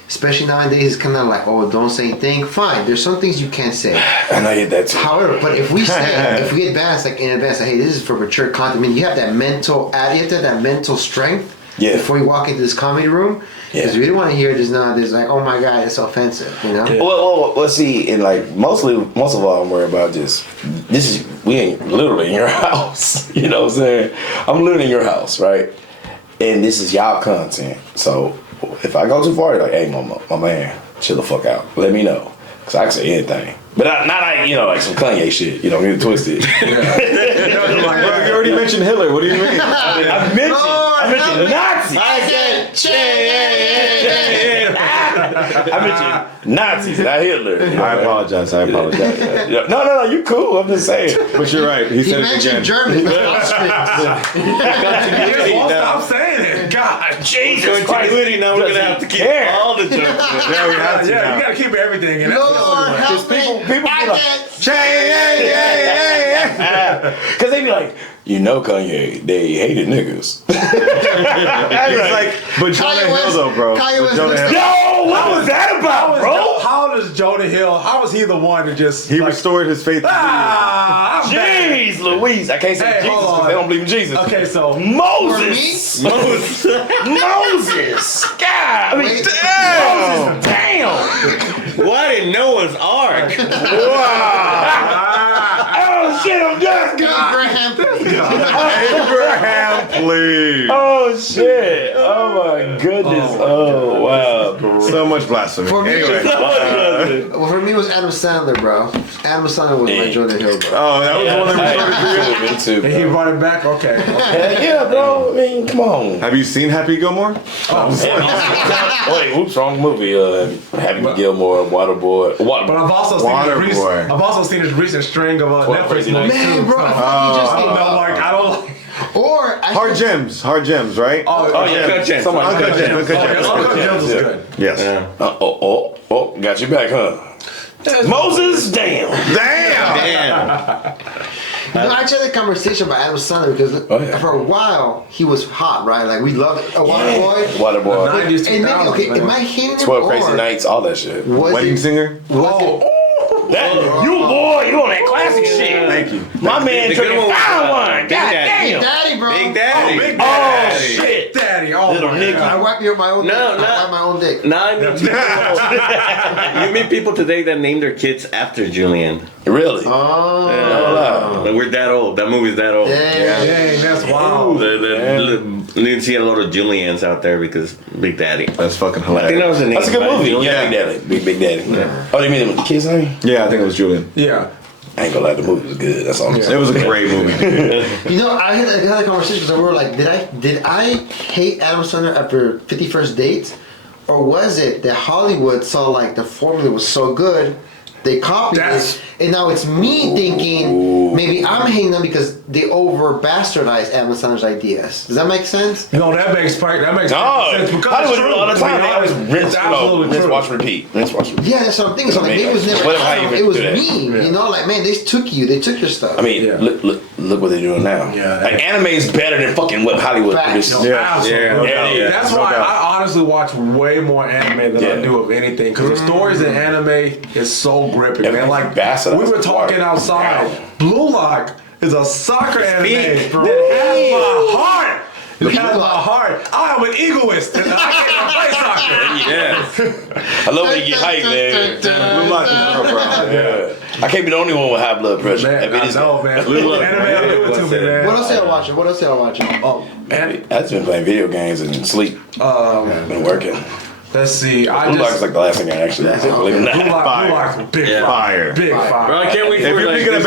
especially nowadays, it's kind of like, oh, don't say anything. Fine, there's some things you can't say. And I get that too. However, but if we say, if we advance like in advance, like, hey, this is for mature content. I mean, you have that mental, you have to have that mental strength before you walk into this comedy room. Because we don't want to hear this now. There's like, oh my god, it's offensive, Well, see, and like most of all, I'm worried about we ain't literally in your house. You know what I'm saying? I'm literally in your house, right? And this is y'all content. So if I go too far, you're like, hey, my man, chill the fuck out. Let me know. Because I can say anything. But not like, like some Kanye shit. Get it twisted. Like, bro, you already mentioned Hitler. What do you mean? I mentioned Nazis. I mentioned Nazis, not Hitler. I apologize. No, you cool. I'm just saying. But you're right. He He said it mentioned again. Germany. Stop saying it. God, Jesus Christ. Now we're gonna have to keep all the jokes. Yeah, we have to yeah, now. you gotta keep everything. And Lord, that's help me. People be like, because they be like, Kanye, they hated niggas. He's like, but Jonah Hill though, bro. Kanye But West Jonah looks Hill. Yo, what was that about, bro? How does Jonah Hill? How was he the one to just? He restored his faith. I'm bad. Jeez Louise. I can't say Hey, Jesus hold because on. they don't believe in Jesus. Okay, so Moses. Moses. God. I mean, Wait. damn. Damn. Why didn't Noah's Ark? Oh, shit, I'm done. Abraham. Abraham, please. Oh, shit. Oh, my goodness. Oh, wow. So much blasphemy. For me, Anyway. well, for me, it was Adam Sandler, bro. Adam Sandler was my Jonah Hill, bro. Oh, that was the one that we Me too. And he brought it back. Okay. Hell yeah, bro. I mean, come on. Have you seen Happy Gilmore? Wait, whoops, wrong movie. Happy Gilmore, Waterboy. But I've also Waterboy. seen his recent string of Netflix Crazy movies Nights. Man, too. bro, I thought you just I came don't like. I don't like. Or I Hard Gems, right? Oh yeah, Uncut Gems. Uncut Gems. Uncut Gems is good. Yes. Got you back, huh? Moses, damn. Damn. You know, I actually had a conversation about Adam Sandler because for a while he was hot, right? Like we loved Waterboy. Waterboy. 90s, And then, 2000s, okay, man. am I hating him 12 Crazy or Nights, all that shit. was Wedding it, Singer. was it, That, you on that classic shit. Thank you. My man The drinking good one was, fine wine. Big God Daddy. damn. Daddy, bro? Big Daddy. Big Oh, Daddy. shit. Daddy. Oh, Little my nigga. God. I wipe my own dick. No, I no. wipe my own dick. Now I meet you meet people today that name their kids after Julian. Really? Oh. Like, we're that old. That movie's that old. Yeah. Dang, that's wild. You see a lot of Julians out there because Big Daddy. That's fucking I think that hilarious. was the name. That's a good right? movie. Julian. Yeah, Big Daddy. Oh, you mean it was the kid's name? Yeah, I think it was Julian. Yeah. I ain't gonna lie, the movie was good. That's all I'm It saying. was a great movie. You know, I had a conversation because we were like, did I hate Adam Sandler after 50 First Dates? Or was it that Hollywood saw like the formula was so good, they copied it, and now it's me thinking maybe I'm hating them because they over bastardized Adam Sandler's ideas. Does that make sense? No, that makes sense. No, Because Hollywood do it all the time. They always rinse, true. watch, repeat. Rinse, watch, repeat. Yeah, that's what I'm thinking. So like, maybe it was never What if Adam, how you it was do that? me. Yeah. You know, like man, they took your stuff. I mean, Yeah. look what they're doing now. Yeah. Like, anime is better than fucking what Hollywood Facts. produces. Yeah. Absolutely. Yeah. That's No why doubt. I honestly watch way more anime than I Yeah. do of anything. Because the stories in anime is so gripping, man. Everything's Like, bastardized. we were talking outside. Wow. Blue Lock is a soccer anime Speak, bro. that has my heart. It Blue has my Lock. heart. I am an egoist, and I can't play soccer. Yeah. I love when you get hyped, man. Blue Lock is real, bro. Yeah. I can't be the only one with high blood pressure. Man, mean, I know, man. Anime, do it to me, man. What else y'all watching? What else y'all watching? Oh, and I've just been playing video games and sleep. Been working. let's see. I Blue Lock is just like the last thing I actually believe it or Blue not. Lock's big Yeah. fire. Big Fire. fire. Bro, I can't wait If for you're like, thinking of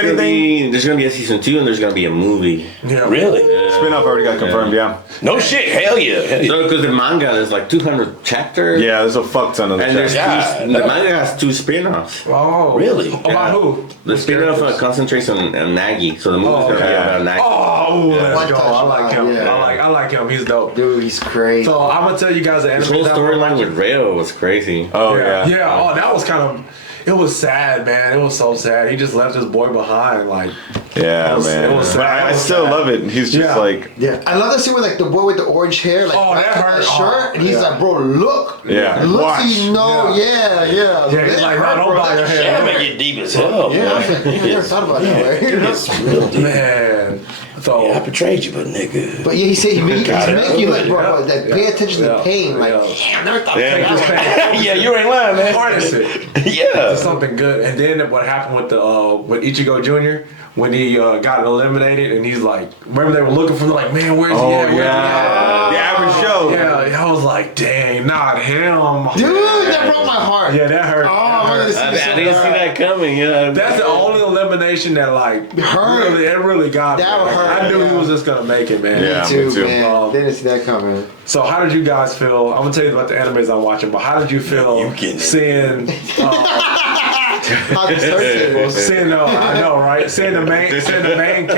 there's gonna be a season 2 and there's gonna be a movie. Yeah. Really? Spin-off already got confirmed, yeah. No shit. Hell yeah. Hell yeah. So, because the manga is like 200 chapters. Yeah, there's a fuck ton of And there's that. Yeah. the manga has 2 spin-offs. Oh, Really? About who? The spin-off concentrates on Nagi, so the movie's gonna be okay. about Nagi. Oh, let's One go. touch, I like him. yeah. I like him. He's dope. Dude, he's crazy. So I'm gonna tell you guys the This anime whole that I'm storyline watching. with Rayo was crazy. Oh, yeah. Yeah. Oh, that was kind of. It was sad, man. It was so sad. He just left his boy behind. Like, Yeah, It was- man. it was sad. But I It was still sad. love it. He's just Yeah. like, Yeah, I love the scene with like the boy with the orange hair, like Oh, that hurt. shirt, and he's Yeah. like, "Bro, look, Yeah. look, Watch. so you know, yeah." yeah, he's That like, hurt, no, bro. don't buy your That hair. That make it deep as hell. Yeah, man. I never thought about that. Right? It's real deep. Man. So. Yeah, I betrayed you, but nigga. But yeah, he said he's making you like, bro, Yeah. like, pay attention to Yeah. the pain. Like, Yeah. damn, never thought Yeah. about that. Yeah, you ain't lying, man. Harness it. Yeah. Something good. And then what happened with the with Ichigo Jr. when he got eliminated, and he's like, remember they were looking for him, like, man, where's he oh, at? Where's he at? yeah. The average Joe. Yeah, I was like, dang, not him. Dude, that broke my heart. Yeah, that hurt. Oh, That hurt. man, this I is so didn't see that coming. Yeah, That's the only elimination that like Hurt. really got me. That hurt, I knew yeah. he was just gonna make it, man. Yeah. Me too, me too. man. Didn't see that coming. So how did you guys feel? I'm gonna tell you about the animes I'm watching, but how did you feel You getting it. seeing How the search was. seeing I know, right? Seeing the main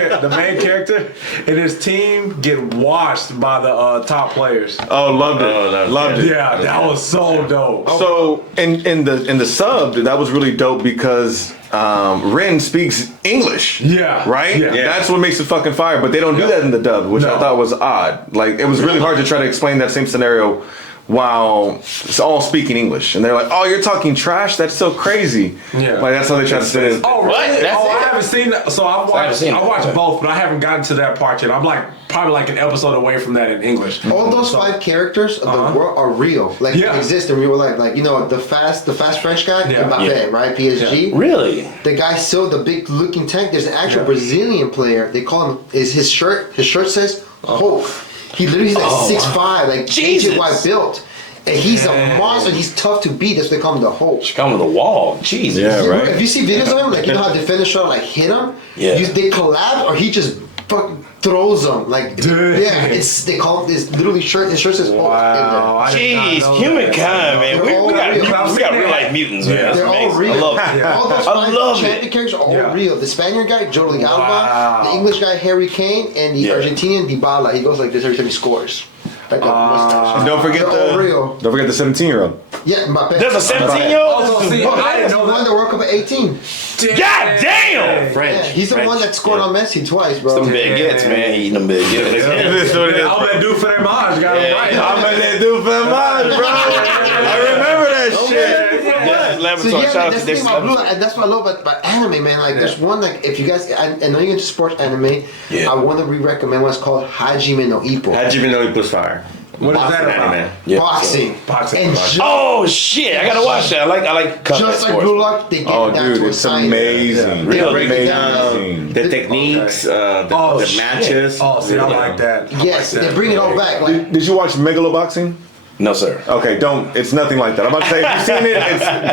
character and his team get washed by the top players. Oh, loved it. Oh, that was loved good. it. Yeah, that was so dope. So in the sub, that was really dope because Rin speaks English. Yeah. Right? Yeah. That's what makes it fucking fire. But they don't do that in the dub, which No. I thought was odd. Like it was really hard to try to explain that same scenario while it's all speaking English. And they're like, "Oh, you're talking trash? That's so crazy." Yeah. Like that's how they try to say it. Oh, really? What? That's I it? haven't seen that. So I watched both, but I haven't gotten to that part yet. I'm like probably like an episode away from that in English. All those 5 characters of the world are real. Like Yeah. they exist in real life. Like, you know, the fast French guy, Yeah. Mbappe, Yeah. right? PSG. Really? The guy sewed the big looking tank. There's an actual Yeah. Brazilian player. They call him his shirt says Hulk. He literally he's like 6'5", like Jesus. ancient white built. And he's a monster. He's tough to beat. That's why they call him the Hulk. She come with a wall. Jesus. Yeah, right. If you see videos of him, like, you know how defenders try to, like, hit him? Yeah. They collab, or he just fucking throws them. Like, Dude. yeah, they call it, this literally shirt. His shirt says Hulk. Wow. I did not Jeez, know humankind, that. man. They're all We got real. real life mutants, man. That's They're all amazing. real. I love it. All those I five love champion it. characters are all Yeah. real. The Spaniard guy, Joe Galva, Wow. the English guy, Harry Kane, and the Yeah. Argentinian, Dybala. He goes like this every time he scores. Like a mustache. And don't forget They're all real. Don't forget the 17-year-old. Yeah, Mbappe. There's a 17-year-old. Also, see, I didn't know He won that. the World Cup at 18. God damn! French. Yeah, he's the one that scored on Messi twice, bro. Them baguettes, man. He eating them baguettes. I'll let do for that Maj. Got it right. I'm gonna let do for mine, bro. I remember that shit. Yeah, So laboratory. yeah, Shout out that's to the this thing about Blue, laboratory. and that's what I love about anime, man. Like, there's one, like, if you guys, I know you're into sports anime, Yeah. I want to re-recommend what's called Hajime no Ippo. How'd you even know he was fire? What is that about? Anime. Yeah, Boxing. Boxing. And Oh shit! I gotta watch that. I like combat just like sports. Blue Lock, they get Oh, down dude, to a it's science. amazing. They Really? break it down. Amazing. The techniques, the Oh, the shit. matches. Oh, see, I like that. Yes, they bring it all back. Like, Did you watch Megaloboxing? No, sir. Okay, don't. It's nothing like that. I'm about to say, if you've seen it,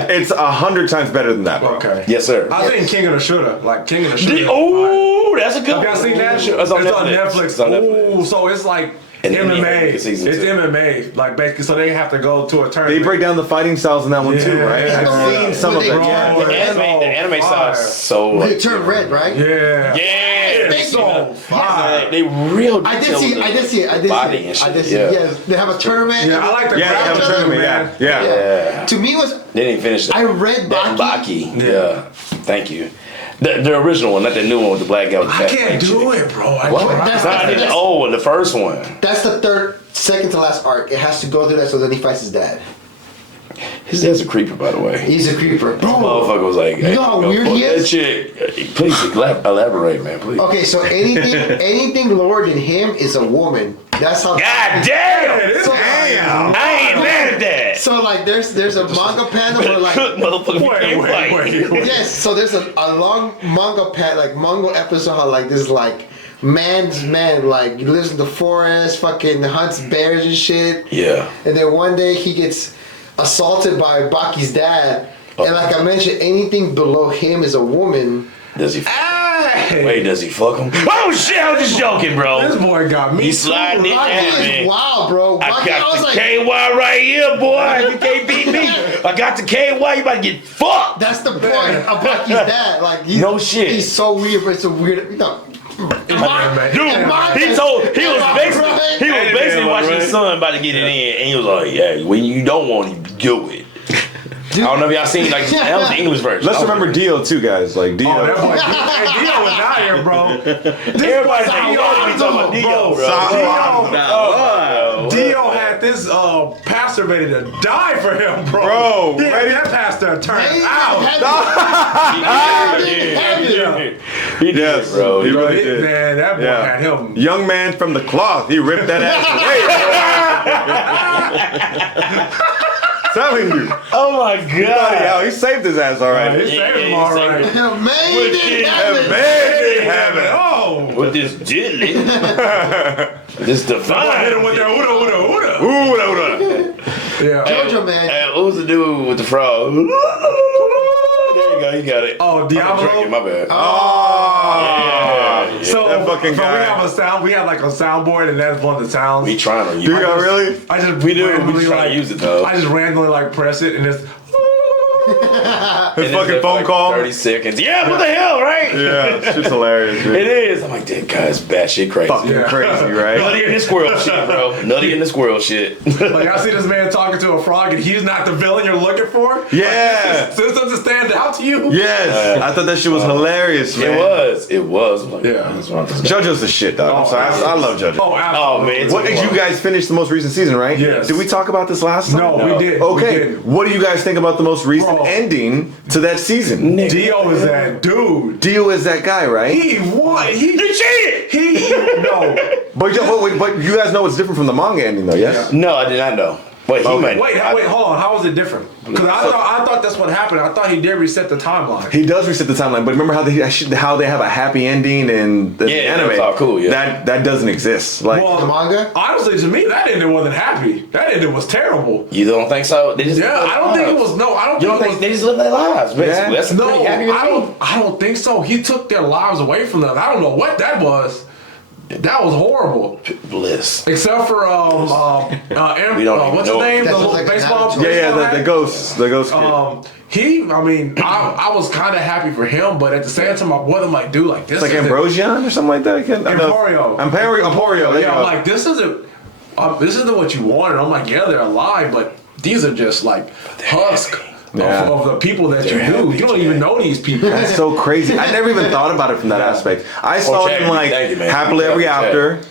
it's 100 times better than that, bro. Okay. Yes, sir. I think King of the Shoulda. Like, King of the Shoulda. Oh, that's a good Have one. y'all seen that? It's on Netflix. It's on Netflix. Ooh, so it's like And MMA. then It's season two. MMA. Like, basically, so they have to go to a They tournament. break down the fighting styles in that one too, Yeah. right? Yeah. I've seen some of it. Bro, Yeah. The anime fire. style is so they like turn red, right? Yeah. yeah, Thank So fire. they real. I did see it. I did see it. I did Body see and it. shit. I did see it. Yes, they have a tournament. Yeah, I like the Yeah, they have a graphics, tournament. man. Yeah, yeah. Yeah, To me, was they didn't finish that. I read that Baki. Baki. Yeah, thank you. The original one, not the new one with the black guy with the I fat can't chick. do it, bro. I What? can't. That's- Nah, I did the old one, the first one. That's the second to last arc. It has to go through that, so then he fights his dad. His dad's a creeper, by the way. He's a creeper, bro. Motherfucker was like, You know how go weird fuck he that is? chick. Please elaborate, man. Please. Okay, so anything lower than him is a woman. That's how. God damn! So, I ain't mad at that. so like, there's a manga panel where like. Cook motherfucker became white. Wait. Yes, so there's a long manga manga episode how like this like man's man like he lives in the forest, fucking hunts bears and shit. Yeah. And then one day he gets assaulted by Baki's dad. And like I mentioned, anything below him is a woman. Does he? Hey. Wait, does he fuck him? Oh shit! I was just joking, bro. This boy got me. He sliding it Baki down, is man. wild, bro. I Baki, got was the like, KY right here, boy. You can't beat me. I got the KY. You about to get fucked. that's the point of Baki's dad. Like he's, No shit. He's so weird, but it's a weird. No. Dude, he was basically watching his son about to get it in, and he was like, "Yeah, when you don't want it, do it." I don't know if y'all seen like that was the English version. Let's remember Dio too, guys. Like Dio. Oh, that boy. Hey, Dio was out here, bro. Everybody's like, "You always be talking about Dio, bro." Dio had this pastor ready to die for him, bro. Bro, He had ready- that pastor turned He out. He did, Yes, bro. he He really did. Man, that boy Yeah. had him. Young man from the cloth. He ripped that ass away. Telling you. Oh my god. He saved his ass all He right. saved him all right. Amazing. Amazing heaven. Oh, With this diddly. This I hit him divine. with that ooda. Ooh, no. Yeah. Jojo, man. Hey, who's the dude with the frog? There you go. You got it. Oh, I'm Diablo. drinking, my bad. Oh. So, That fucking so guy. we have a sound. We have like a soundboard, and that's one of the sounds. We trying to use Do y'all really? I just We do. We randomly, just trying to use it, though. I just randomly like press it, and it's. His And fucking it's phone like call. 30 seconds. Yeah, what the hell, right? Yeah, it's just hilarious, dude. It is. I'm like, that guy's batshit crazy. Fucking Yeah. crazy, right? Nutty in the squirrel shit, bro. Nutty in the squirrel shit. Like I see this man talking to a frog, and he's not the villain you're looking for. Yeah. So this doesn't stand out to you. Yes. I thought that shit was hilarious, man. It was. I'm like, Yeah. what's wrong with this guy? JoJo's the shit, dog. I'm sorry. I love JoJo. Oh, Oh, absolutely. man. It's What did you guys finish the most recent season, right? Yes. Did we talk about this last time? No, we didn't. Okay. We didn't. What do you guys think about the most recent Bro. ending to that season? Dio is that dude. Dio is that guy, right? He won. He cheated! no. But you guys know it's different from the manga ending, though, yes? No, I did not know. Wait, he might. Wait, hold on. How was it different? Because I thought that's what happened. I thought he did reset the timeline. He does reset the timeline, but remember how they have a happy ending in the anime? That's all cool. Yeah, that doesn't exist. Like the manga. Honestly, to me, that ending wasn't happy. That ending was terrible. you don't think so? They just I don't think it was. No, I don't You don't think it think they just live their lives? Yeah. That's was. pretty happy No, with me. I don't think so. He took their lives away from them. I don't know what that was. That was horrible. Bliss. Except for We don't even what's know. his name? That The was little like baseball. the ghost kid. I mean, I was kind of happy for him, but at the same time, I wasn't like, dude, like this. It's like Ambrosian or something like that. Emporio. Emporio. Yeah, I'm like, this isn't what you wanted. I'm like, yeah, they're alive, but these are just like husk of the people that you knew. You don't even know these people. That's so crazy. I never even thought about it from that aspect. I saw it in like happily ever after,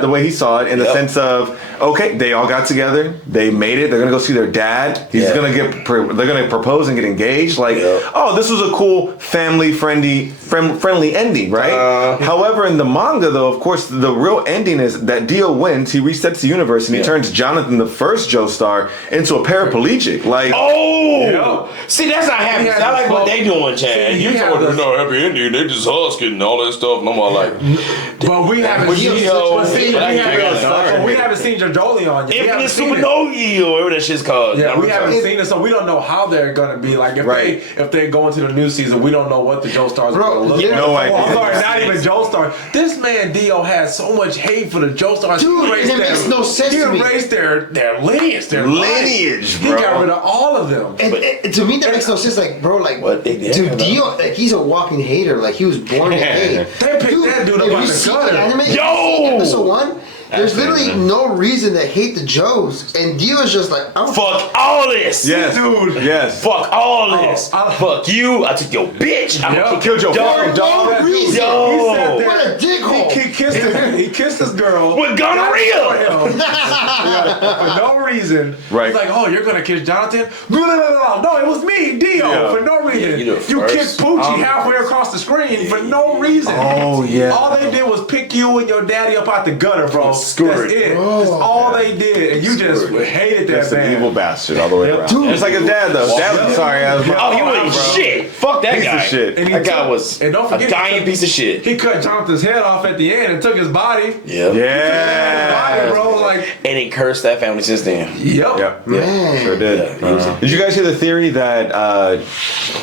the way he saw it, in the sense of, okay, they all got together, they made it, they're gonna go see their dad. He's gonna they're gonna propose and get engaged. Like, oh, this was a cool family friendly ending, right? However, in the manga, though, of course, the real ending is that Dio wins. He resets the universe and he turns Jonathan, the first Joestar, into a paraplegic. Like, See, that's not happy. I like what they doing, Chad. See, You told them no happy ending. They just husking and all that stuff. And I'm all like, But we haven't seen JoJolion yet. Infinite Supernogi or whatever that shit's called. Yeah, we haven't seen it, so we don't know how they're gonna be. Like if they go into the new season, we don't know what the Joestars are gonna look like. no idea. I'm sorry, not even Joestar. This man Dio has so much hate for the Joestars. Dude, it makes no sense to me. He erased their lineage, lineage, He bro. got rid of all of them. And to me, that makes no sense. Like, bro, like, What they did, dude, Dio, like, he's a walking hater. Like, he was born to hate. They picked that dude up if out you the see gutter. the anime, Yo! episode 1, there's literally no reason to hate the Joes, and Dio's just like, I'm fuck all this. yes, Dude. yes. Fuck all this. Fuck you. I took your bitch. I killed your fucking dog. no reason. He sat there. What a dickhole. He kissed this girl With gonorrhea. For no reason. Right. He's like, oh, you're gonna kiss Jonathan? No, it was me, Dio, for no reason. you the You first. kicked Poochie halfway across the screen for no reason. Oh, yeah. All they did was pick you and your daddy up out the gutter, bro. Squirt. That's it. That's all they did, and you just hated that That's an man. evil bastard all the way around. Dude. It's like his dad, though. Dad was sorry. I was Oh, he wasn't shit. Fuck that Piece of guy. shit. And he That guy took- was and don't forget, a dying piece of shit. He cut Jonathan's head off at the end and took his body. Yeah. Body, bro, like, And he cursed that family since then. yep. Yep. Man. Sure did. Yeah, he was- Did you guys hear the theory that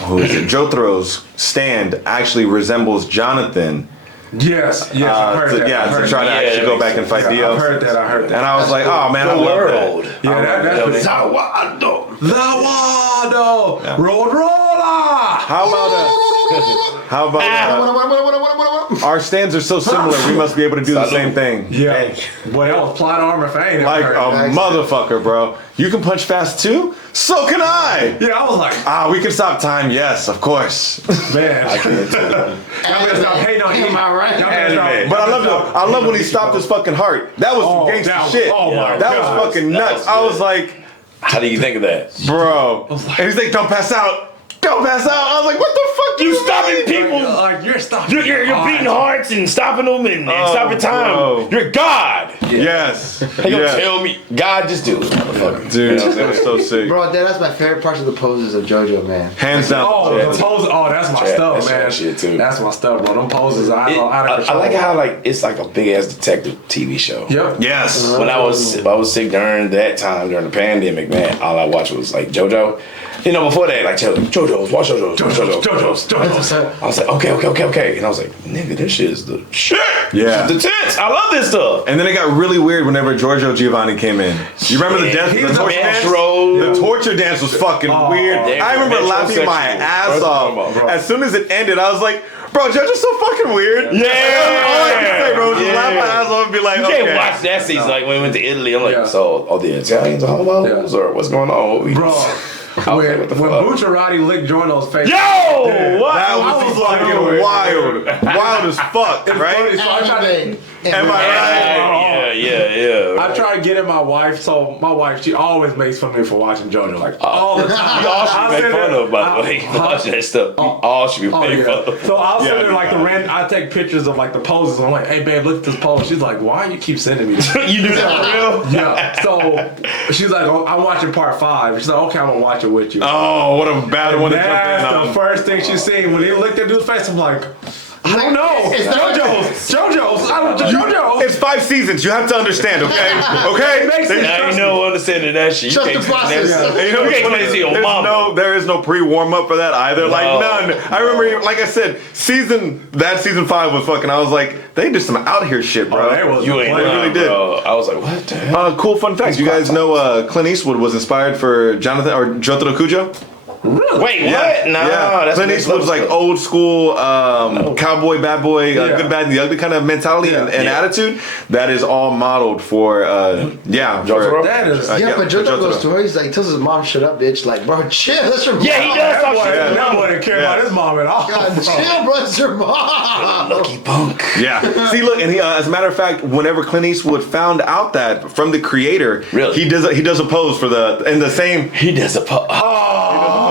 who is it? Jotaro's stand actually resembles Jonathan? Yes, I've heard that. Yeah, I've to heard try to that. actually Yeah, go that back and makes fight sense. Dio. I've heard that. And I was like, oh man, I The love world. that. Yeah, that's Zawado. Zawado, Road Roller. How about our stands are so similar, we must be able to do the same thing. Yeah. What else? Plot armor fame. Like a motherfucker, bro. You can punch fast too? So can I! Yeah, I was like, We can stop time, yes, of course. man. I can't tell Y'all better stop hating on him. Am I right? Y'all better stop- But I love when he stopped his fucking heart. That was some gangster that was- shit. oh my that God. was fucking That nuts. was I good. was like, How do you think of that? bro. And he's like, don't pass out. Don't pass out. I was like, what the fuck? You you stopping mean? people. Like, you're stopping. You're beating hearts and stopping them and stopping time. bro. You're God. Yes. They gonna tell me, God, just do it, motherfucker. Dude, that was so sick. Bro, that's my favorite part of the poses of JoJo, man. Hands down. Oh, the pose. Oh, that's my stuff, that's man. my shit, too. That's my stuff, bro. Them poses, I I like how like it's like a big ass detective TV show. Yep. Yes. When I was sick during that time during the pandemic, man, all I watched was like JoJo. You know, before that, like JoJo's, watch JoJo's. I was like, okay, and I was like, nigga, this shit is the shit. Yeah. This is the tits. I love this stuff. And then it got really weird whenever Giorgio Giovanni came in. You remember the dance? He The was torture the dance? metro. The torture dance was fucking weird. damn, I remember metro laughing my sexual. ass off. Bro. As soon as it ended, I was like, bro, JoJo's so fucking weird. Yeah. All I can say, bro, was just Yeah. laugh my ass off and be like, You okay. can't watch that season like when we went to Italy. I'm like, Yeah. so the Italians are homos or what's going on? What we- Bro, Okay, what the when fuck? Bucciarati licked Giorno's face. Yo, what? That was I was fucking like, wild. Wild as fuck, It's right? funny, so I tried to, Am I right? Yeah. I try to get in my wife, so my wife, she always makes fun of me for watching JoJo, like all the time. You all should be made fun of, by the way. Watching that stuff. You all should be made fun of. So I'll send her Yeah, like I take pictures of like the poses. I'm like, hey babe, look at this pose. She's like, why you keep sending me this? You do that for real? Yeah. So she's like, oh, I'm watching part 5. She's like, okay, I'm gonna watch it with you. Oh, what a bad one to jump in That's on. the first thing she seen when he looked at dude's face. I'm like, I don't know. It's not- JoJo's. It's 5 seasons. You have to understand, okay? Okay? It makes sense. I ain't no understanding that shit. Trust the process. And you know, You can't play to your mama. there is no pre-warm up for that either. Like No. none. I remember, like I said, season 5 was fucking. I was like, they did some out here shit, bro. they was You ain't They really did. bro. I was like, what the hell? Cool fun fact. You guys know Clint Eastwood was inspired for Jonathan or Jotaro Kujo? Really? Wait, what? Nah, that's Clint next Eastwood's level like stuff. old school cowboy, bad boy, good, bad, and the ugly kind of mentality and Yeah. attitude. That is all modeled for Jotaro? That is. Yeah, but JoJo Jotaro. goes to her. He's like, tells his mom, "Shut up, bitch!" Like, bro, chill. That's your mom. Yeah, he does talk shit. That boy didn't care about his mom at all. God, chill, bro. It's your mom. Lucky punk. Yeah. See, look, and he, as a matter of fact, whenever Clint Eastwood found out that from the creator, Really? he does a pose for the same. He does a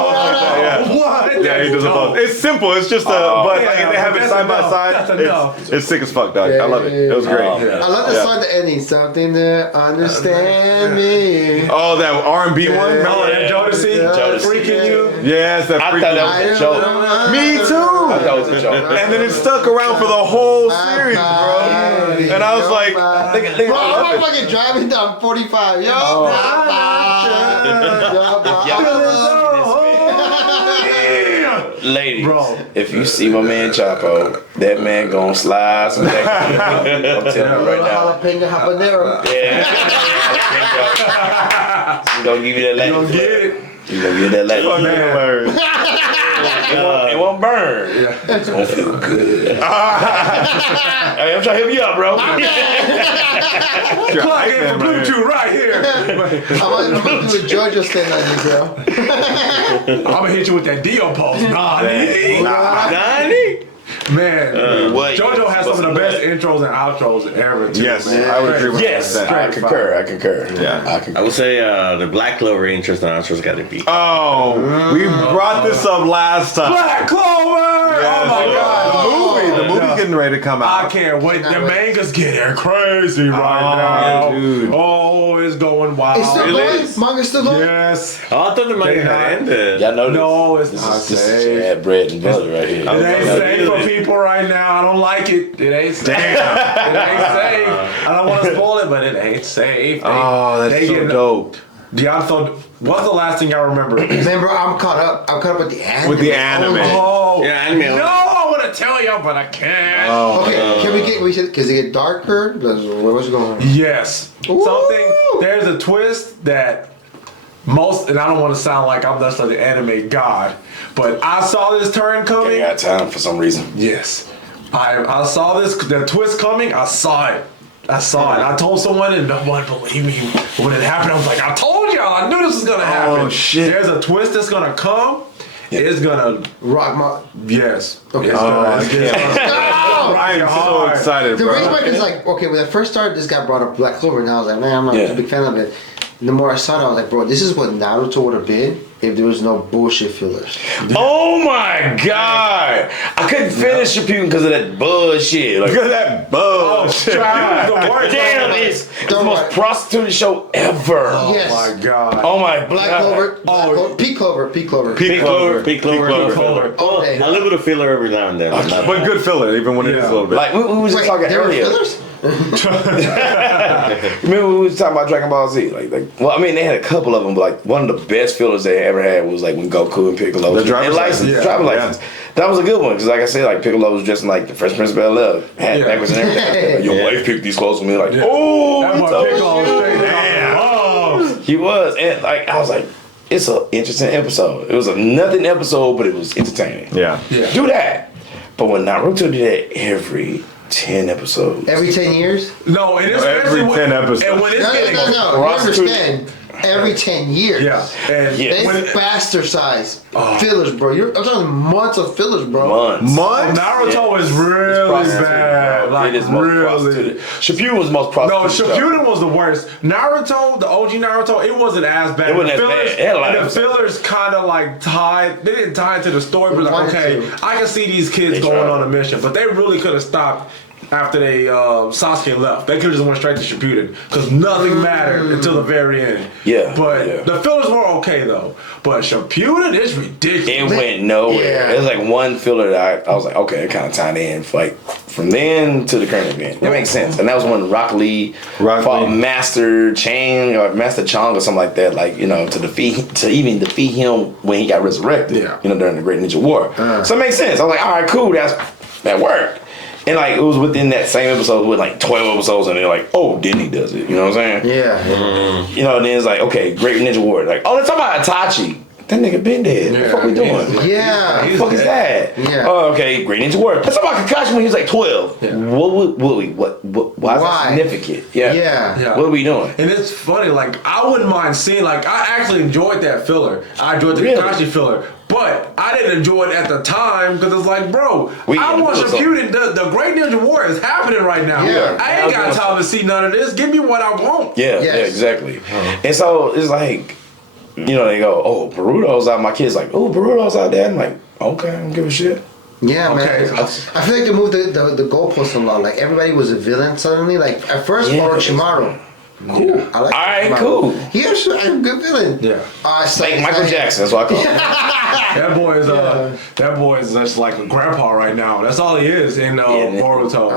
Yeah. Yeah, he does a pose. It's simple. It's just but yeah, like, they have it that's side by enough. side. That's enough. It's sick as fuck, dog. I love it. It was great. I love the song, the ending. Something to understand me. Oh, that R&B one. Oh, that Jodeci? Jodeci. Freaking you? Yes, that I freaking. thought that was a joke. Me too. I thought it was a joke. And then it stuck around for the whole series, bro. And I was like, Bro, I'm fucking driving down 45, yo. Ladies, Bro. if you see my man Chapo, that man gonna slide some back. I'm telling you right now. Jalapeno habanero. Yeah. He gonna give you that Latin. Don't get it. He gonna give you that Latin. hilarious. It won't burn. It's gonna feel good. Hey, I'm trying to help you out, bro. Plug in for Bluetooth right here. I'm gonna do a JoJo stand on you, bro. I'm gonna hit you with that Dio pulse. Nani? Man, JoJo has some of the best intros and outros ever. Too, Yes, man. I would agree with Yes, that. I concur. Yeah. I I concur. would say the Black Clover interest and outros got to be. Oh, we brought this up last time. Black Clover! Yes. Oh my God. The movie's getting ready to come I out. can't wait. The manga's getting crazy right now. dude. Oh, it's going wild. It's still going? Manga's still going? Yes. Oh, I thought the manga had ended. Y'all know this? No, it's This not is safe. Chad bread and butter right here. It ain't safe for people right now. I don't like it. It ain't safe. Damn. It ain't safe. I don't want to spoil it, but it ain't safe. Oh, that's so dope. Y'all thought, what's the last thing y'all remember? Man, bro, I'm caught up. I'm caught up with the anime. With the anime. Oh, Yeah, anime. no, I want to tell y'all, but I can't. Okay, can we get, because it get darker? What's going on? Yes. Ooh. There's a twist that most, and I don't want to sound like I'm just like the anime god, but I saw this turn coming. Ain't got time for some reason. Yes. I saw the twist coming. I saw it. I told someone and no one believed me. When it happened, I was like, I told y'all. I knew this was going to happen. Oh, shit. There's a twist that's going to come. It's going to, Rock my... yes. Okay. It's I gonna, can't. I am so excited, The reason why bro. is like, okay, when I first started, this guy brought up Black Clover, and I was like, man, I'm not a big fan of it. And the more I saw it, I was like, bro, this is what Naruto would have been if there was no bullshit fillers. Oh my god! I couldn't finish Shippuden because of that bullshit. Like, Look at that bug. damn, it's the most prostituted show ever. Yes. Oh my God. Oh my Black god. Clover, Pea Clover. Peak Clover. Oh, Okay. a little bit of filler every now and then. but not- But good filler, even when it is a little bit. Like we was just Wait, talking there were earlier. fillers? Remember we was talking about Dragon Ball Z? Well, I mean they had a couple of them, but like one of the best fillers they ever had was like when Goku and Piccolo The driver's license. license. Driver's Yeah. license. That was a good one because, like I said, like Piccolo was dressed in like the Fresh Prince of Bel-Air, hat backwards and everything. Your wife picked these clothes for me, like, oh, That boy told Piccolo you. straight down. He was, and like I was like, it's an interesting episode. It was a nothing episode, but it was entertaining. Yeah. Do that. But when Naruto did that every 10 episodes, Every 10 years? No, and it's Every especially 10 episodes. And when it's getting No. You understand. every 10 years. Yeah, and They bastardized fillers, bro. I'm talking months of fillers, bro. Months? Naruto is really bad. Like, it is most really. prostituted. Shippuden was most prostituted. No, Shippuden was the worst. Naruto, the OG Naruto, it wasn't as bad. It wasn't as bad. It had a lot and of the fillers kind of like tied. They didn't tie it to the story, but like, okay, I can see these kids going on a mission, but they really could have stopped after they Sasuke left. They could have just went straight to Shippuden because nothing mattered until the very end. Yeah, but the fillers were okay though. But Shippuden is ridiculous. It went nowhere. Yeah. There's like one filler that I was like, okay, it kind of tied in. Like from then to the current event, that makes sense. And that was when Rock Lee fought Master Chang or Master Chong or something like that. Like to even defeat him when he got resurrected. Yeah. During the Great Ninja War. So it makes sense. I was like, all right, cool. That worked. And like it was within that same episode with like 12 episodes, and they're like, oh, Disney does it. You know what I'm saying? Yeah. And then it's like, okay, Great Ninja War. Like, oh, let's talk about Itachi. That nigga been dead. What the fuck we doing? Yeah. What the fuck is that? Yeah. Oh, okay, Great Ninja War. Let's talk about Kakashi when he was like 12. Yeah. Why is that significant? Yeah. What are we doing? And it's funny, like I wouldn't mind seeing, like I actually enjoyed that filler. I enjoyed the Kakashi filler. But I didn't enjoy it at the time because it's like, bro, I want Shippuden. The Great Ninja War is happening right now. Yeah. I ain't got time to see none of this. Give me what I want. Yeah, exactly. And so it's like, they go, oh, Boruto's out. My kid's like, oh, Boruto's out there. I'm like, okay, I don't give a shit. Yeah, man. I feel like they moved the goalposts a lot. Like everybody was a villain suddenly. Like at first, Orochimaru. Cool. Yeah. I like Alright, cool. He was a good villain. Yeah. Like Michael Jackson, that's what I call him. That boy is just like a grandpa right now. That's all he is in Boruto.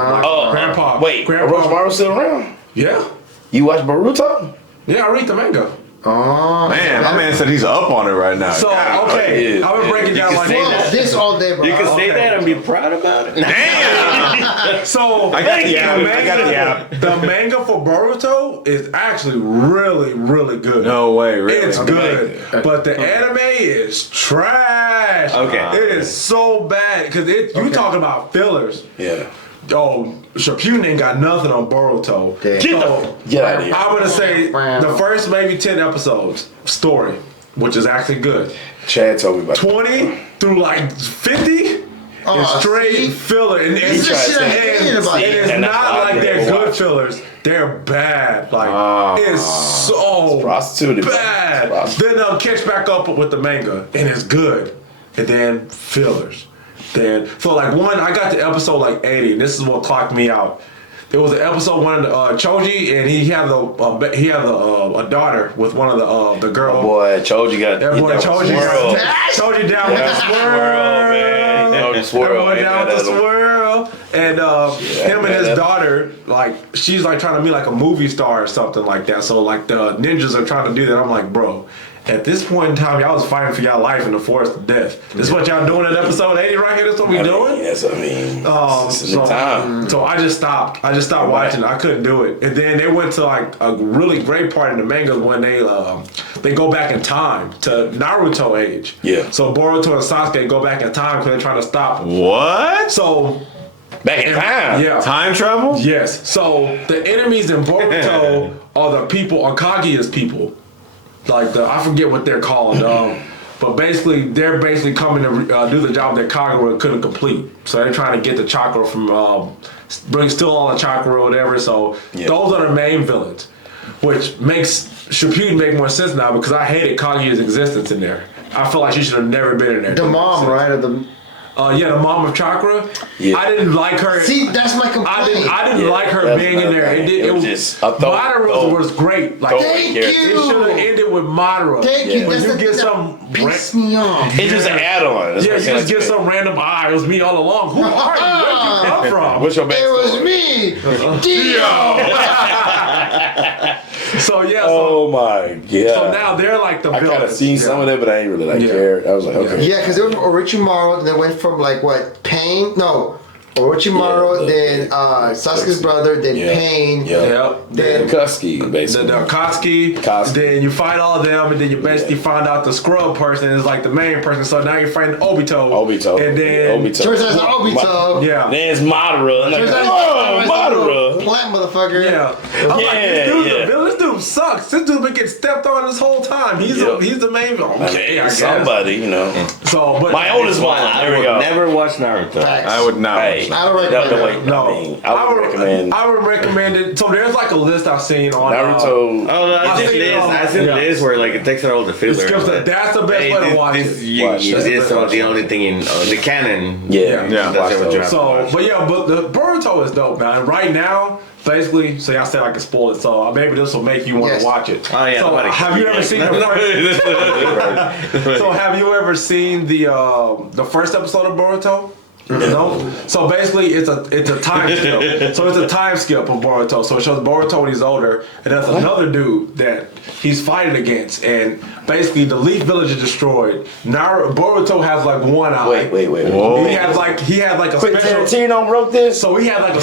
Grandpa. Wait, Orochimaru's still around? Yeah. You watch Boruto? Yeah, I read the manga. Oh man, my man said he's up on it right now. So okay, I'm gonna break it down like this all day, bro. You can say that and be proud about it. Damn. So I got the app. The manga for Boruto is actually really, really good. No way, really. It's good, but the anime is trash. Okay. It is so bad because you talking about fillers. Yeah. Oh, Shippuden ain't got nothing on Boruto. Get out of here. I'm gonna say the first maybe 10 episodes story, which is actually good. Chad told me about 20 through like 50 is straight filler, and it's not like they're good fillers. They're bad. Like it's so prostituted bad. Then they'll catch back up with the manga, and it's good, and then fillers. Then so like I got to episode like 80, and this is what clocked me out. There was an episode one Choji, and he had a daughter with one of the girl. Oh boy, Choji got that boy Choji down with the swirl, man. Down with the swirl, and him and his daughter, like she's like trying to be like a movie star or something like that. So like the ninjas are trying to do that. I'm like, bro. At this point in time, y'all was fighting for y'all life in the forest of death. This is what y'all doing in episode 80 right here? That's what we doing? Yes, I mean, this is the time. So I just stopped. Watching it. I couldn't do it. And then they went to like a really great part in the manga when they go back in time to Naruto age. Yeah. So Boruto and Sasuke go back in time because they're trying to stop him. What? So... Back in time? Yeah. Time travel? Yes. So the enemies in Boruto are the people, are Kaguya's people. Like I forget what they're called, but basically they're coming to do the job that Kagura couldn't complete. So they're trying to get the chakra from steal all the chakra or whatever. So those are the main villains, which makes Shippuden make more sense now because I hated Kaguya's existence in there. I feel like she should have never been in there. The mom, right? Of the the mom of Chakra. Yeah. I didn't like her. See, that's my complaint. I didn't like her being in there. It was just Madara was great. Like thank you. It should have ended with Madara. Thank you. When you get some piss me off. It's just an add-on. You just get some random it was me all along. Who are you? Where'd you come from? What's your It backstory? was me, Dio. So oh my god. So now they're like the villains. I kind of seen some of that, but I ain't really cared. I was like, okay. Yeah, because they were Orochimaru. They went from like what Pain? No, Orochimaru. Then Sasuke's brother. Then Pain. Then Akatsuki, basically. The Akatsuki. Then you fight all of them, and then you basically find out the scrub person is like the main person. So now you're fighting Obito. And then turns out it's Obito. Yeah. Then it's Madara. Turns out Madara. Plant motherfucker. Yeah. I'm like, this dude's a villain. This dude dude sucks. This dude been getting stepped on this whole time. He's the main. Okay, I guess. Somebody, you know. So, but my oldest one. I would never watch Naruto. I would not. I don't recommend it. No, I would recommend. I would recommend it. So there's like a list I've seen on Naruto. I've seen this where like it takes out all the filler. That's the best way to watch it. It's the only thing in the canon. Yeah. So, but the Boruto is dope, man. Right now, basically, so y'all said I can spoil it, so maybe this will make you want to watch it. Oh yeah. So have you ever seen the first? So have you ever seen the first episode of Boruto? No. So basically, it's a time skip. So it's a time skip of Boruto. So it shows Boruto when he's older, and there's another dude that he's fighting against, and basically the Leaf Village is destroyed. Now Boruto has like one eye. Wait. He had like a Quick, special. Tarantino wrote this. So he had like a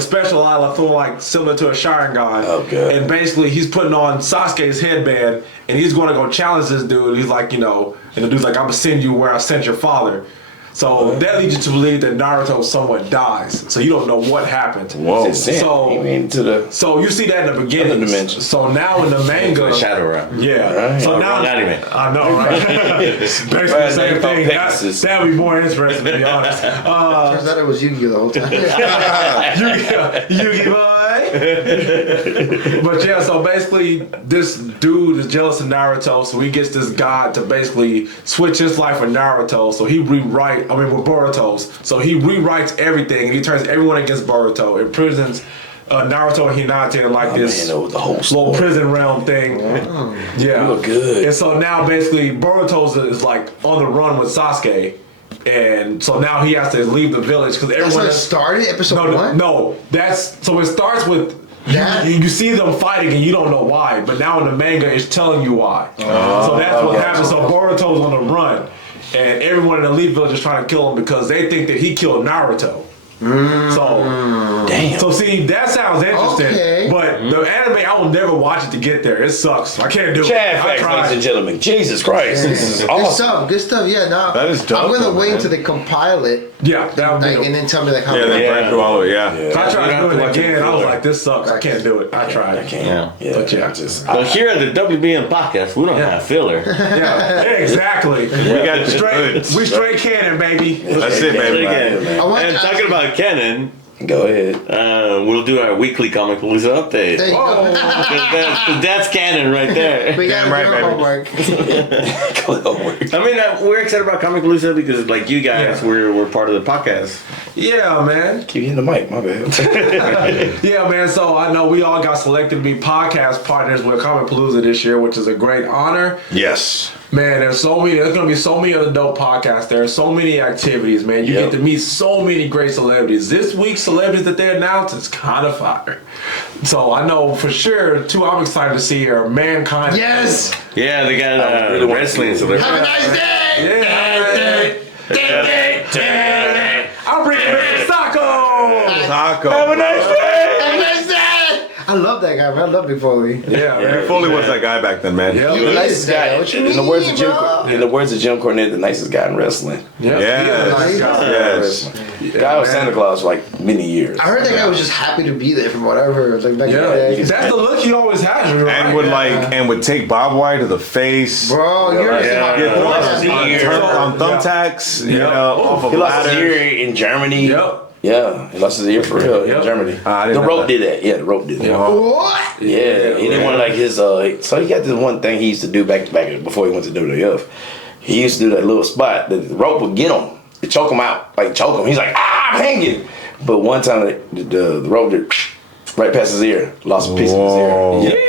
special eye, like similar to a Sharingan. Okay. And basically, he's putting on Sasuke's headband, and he's going to go challenge this dude. He's like, and the dude's like, I'm gonna send you where I sent your father. So that leads you to believe that Naruto somewhat dies. So you don't know what happened. Whoa. So you see that in the beginning. So now in the manga, Shadow Realm. Yeah. Right. So now I know, right? Basically the same thing. That would be more interesting, to be honest. Turns out it was Yu-Gi-Oh the whole time. Yu-Gi boy. But yeah, so basically this dude is jealous of Naruto, so he gets this god to basically switch his life with Naruto. So he with Boruto's. So he rewrites everything and he turns everyone against Boruto. Imprisons Naruto and Hinata in like this little prison realm thing. Yeah. You look good. And so now basically Boruto's is like on the run with Sasuke. And so now he has to leave the village because everyone. That's what started episode 1? No, so it starts with you see them fighting and you don't know why, but now in the manga it's telling you why. So that's what happens. So Boruto's on the run, and everyone in the Leaf Village is trying to kill him because they think that he killed Naruto. So, damn. So see, that sounds interesting, but the anime I will never watch it to get there. It sucks. I can't do it. Facts, ladies and gentlemen. Jesus Christ, this is awesome. Good stuff. Yeah, no, that is dope. I'm gonna wait until they compile it. Yeah, that would be and then tell me like how. They break through all of it. I tried to do it again. I was like, this sucks. I can't do it. I tried. I can't. But But here at the WBM podcast, we don't have filler. Yeah, exactly. We got straight. We straight canon, baby. That's it, baby. And talking about canon. Go ahead. We'll do our weekly Comic Palooza update. There you go. That's canon right there. We got homework. I mean, we're excited about Comic Palooza because, like you guys, we're part of the podcast. Yeah, man. Keep hitting the mic, my bad. Yeah, man. So I know we all got selected to be podcast partners with Comic Palooza this year, which is a great honor. Yes. Man, there's gonna be so many other dope podcasts. There are so many activities, man. You get to meet so many great celebrities. This week's celebrities that they announced is kind of fire. So I know for sure, two I'm excited to see are Mankind. Yes. Yeah, they got wrestling celebrities. Have a nice day. I'm bringing Mr. Sacco. Have a nice day. Have a nice day. I love that guy, man. I love Big Foley. Yeah, Big Foley was that guy back then, man. Yeah, The nicest guy. In the words of Jim Cornette, the nicest guy in wrestling. Yes. Guy was Santa Claus for like many years. I heard that guy was just happy to be there from whatever. Like back in the day. That's the look he always has. And would take barbed wire to the face. Bro, you're on thumbtacks. You know, off of he lost his ladders. ear in Germany. Yep. Yeah, he lost his ear for real in Germany. The rope did that. Yeah, the rope did that. What? Yeah, he didn't want like his. So he got this one thing he used to do back before he went to WWF. He used to do that little spot that the rope would get him, to choke him out, like choke him. He's like, I'm hanging. But one time the rope did right past his ear, lost a piece of his ear. Yeah.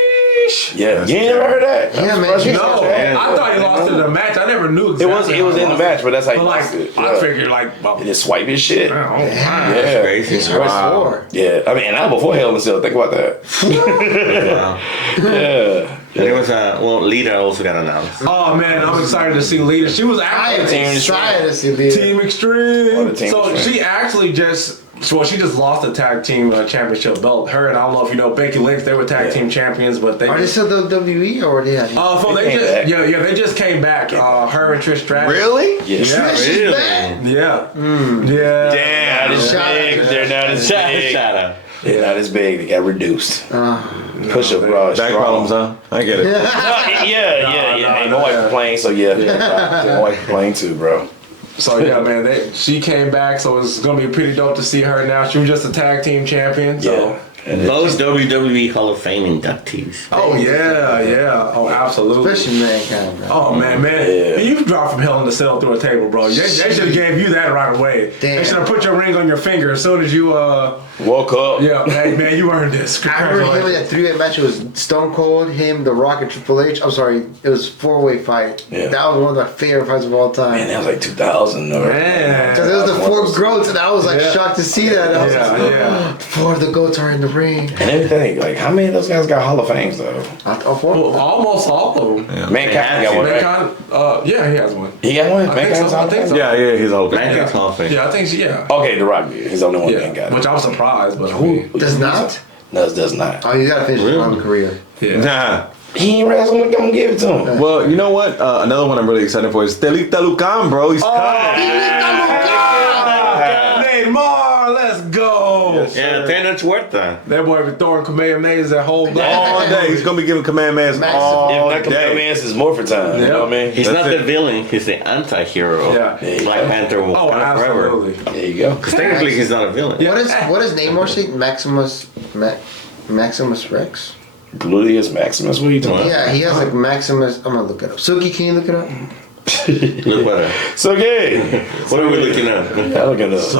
Yeah, you ain't never heard that? Yeah, man. No, I thought he lost it in the match. I never knew exactly. It was in the match, but that's how he lost it. I figured he just swipe his shit. That's crazy. He's hardcore. Yeah, I mean, and I'm before Hell in a Cell. Think about that. Yeah. There was Lita also got announced. Oh man, I'm excited to see Lita. She was actually excited to see Lita. Team Extreme. Team So Extreme. she actually she just lost the tag team championship belt. Her and I don't know if you know Becky Lynch. They were tag team champions, but Are they still WWE or they? They just came back. Her and Trish Stratus. Really? Yes. Really? Yeah. Yeah. Damn. They're not as big. Shout out. They're not as big. They got reduced. Push up, bro. Back problems, huh? I get it. Yeah. Ain't no wife complain, so yeah. My wife complain too, bro. So yeah, man, she came back, so it's gonna be pretty dope to see her now. She was just a tag team champion, so. Those WWE Hall of Fame inductees. Oh yeah. Oh, absolutely. Especially Mankind, bro. Oh man. Yeah. You dropped from Hell in the Cell through a table, bro. They should have gave you that right away. Damn. They should have put your ring on your finger as soon as you Woke up. Yeah, hey man, you earned this. I remember him in that 3-way match. It was Stone Cold, him, The Rock, and Triple H. I'm sorry, it was 4-way fight. Yeah. That was one of my favorite fights of all time. Man, that was like 2000 or Man. Because it was the 4 goats, and I was like shocked to see that. I was Yeah. 4 of the goats are in the ring. and everything. Like, how many of those guys got Hall of Fames though? Four. Almost all of them. Yeah. Mankind got one, right? Mankind, yeah, he has one. He got one. I think Mankind's so. Hall I of think Fame? so. Yeah, he's a whole thing. Mankind's Hall of Fame. Yeah, I think yeah. Okay, The Rock did. He's the only one that ain't got it. Which I was surprised, but I mean, Does not? No, does not. Oh, you gotta finish his long career. yeah. Nah. He ain't wrestling. I'm gonna give it to him. Well, you know what? Another one I'm really excited for is Telita Lucan, bro. He's Neymar, let's go. Yeah, 10 inch worth that. That boy be throwing Kamehamehas that whole black. all day. He's gonna be giving command mans If all not, day. Man's is more for time. You know what I mean? He's That's not it. the villain, he's the anti-hero. Yeah. Black Panther will Oh, fight forever. absolutely. There you go. Because technically he's not a villain. What is Namor say? Maximus Rex? Gluteus Maximus. What are you doing? Yeah, he has like Maximus. I'm gonna look it up. Suki, can you look it up? Look better. So gay. What are we looking at? I look at this.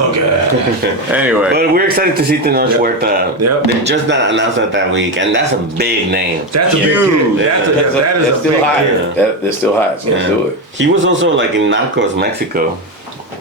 Anyway, But we're excited to see Tenoch Huerta. Yep. They just not announced that week, and that's a big name. That's a Huge. big that is That's a still big hot. deal. They're still hot. So let's do it. He was also like in Narcos, Mexico,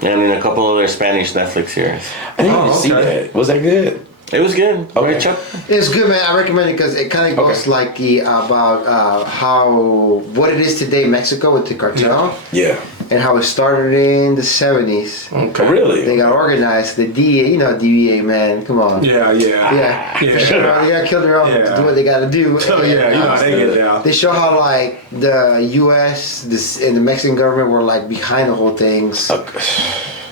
and in a couple other Spanish Netflix series. I didn't even see okay. that. Was that good? It was good. Okay. Right, Chuck? It's good, man. I recommend it because it kind of goes Okay. like about how what it is today, Mexico with the cartel, Yeah. and how it started in the 70s. Okay. Really? They got organized. The DEA, you know DEA, man. Come on. Yeah. Yeah. They got killed their own to do what they got to do. Oh yeah, you know they get down. They show how like the U.S. and the Mexican government were like behind the whole things.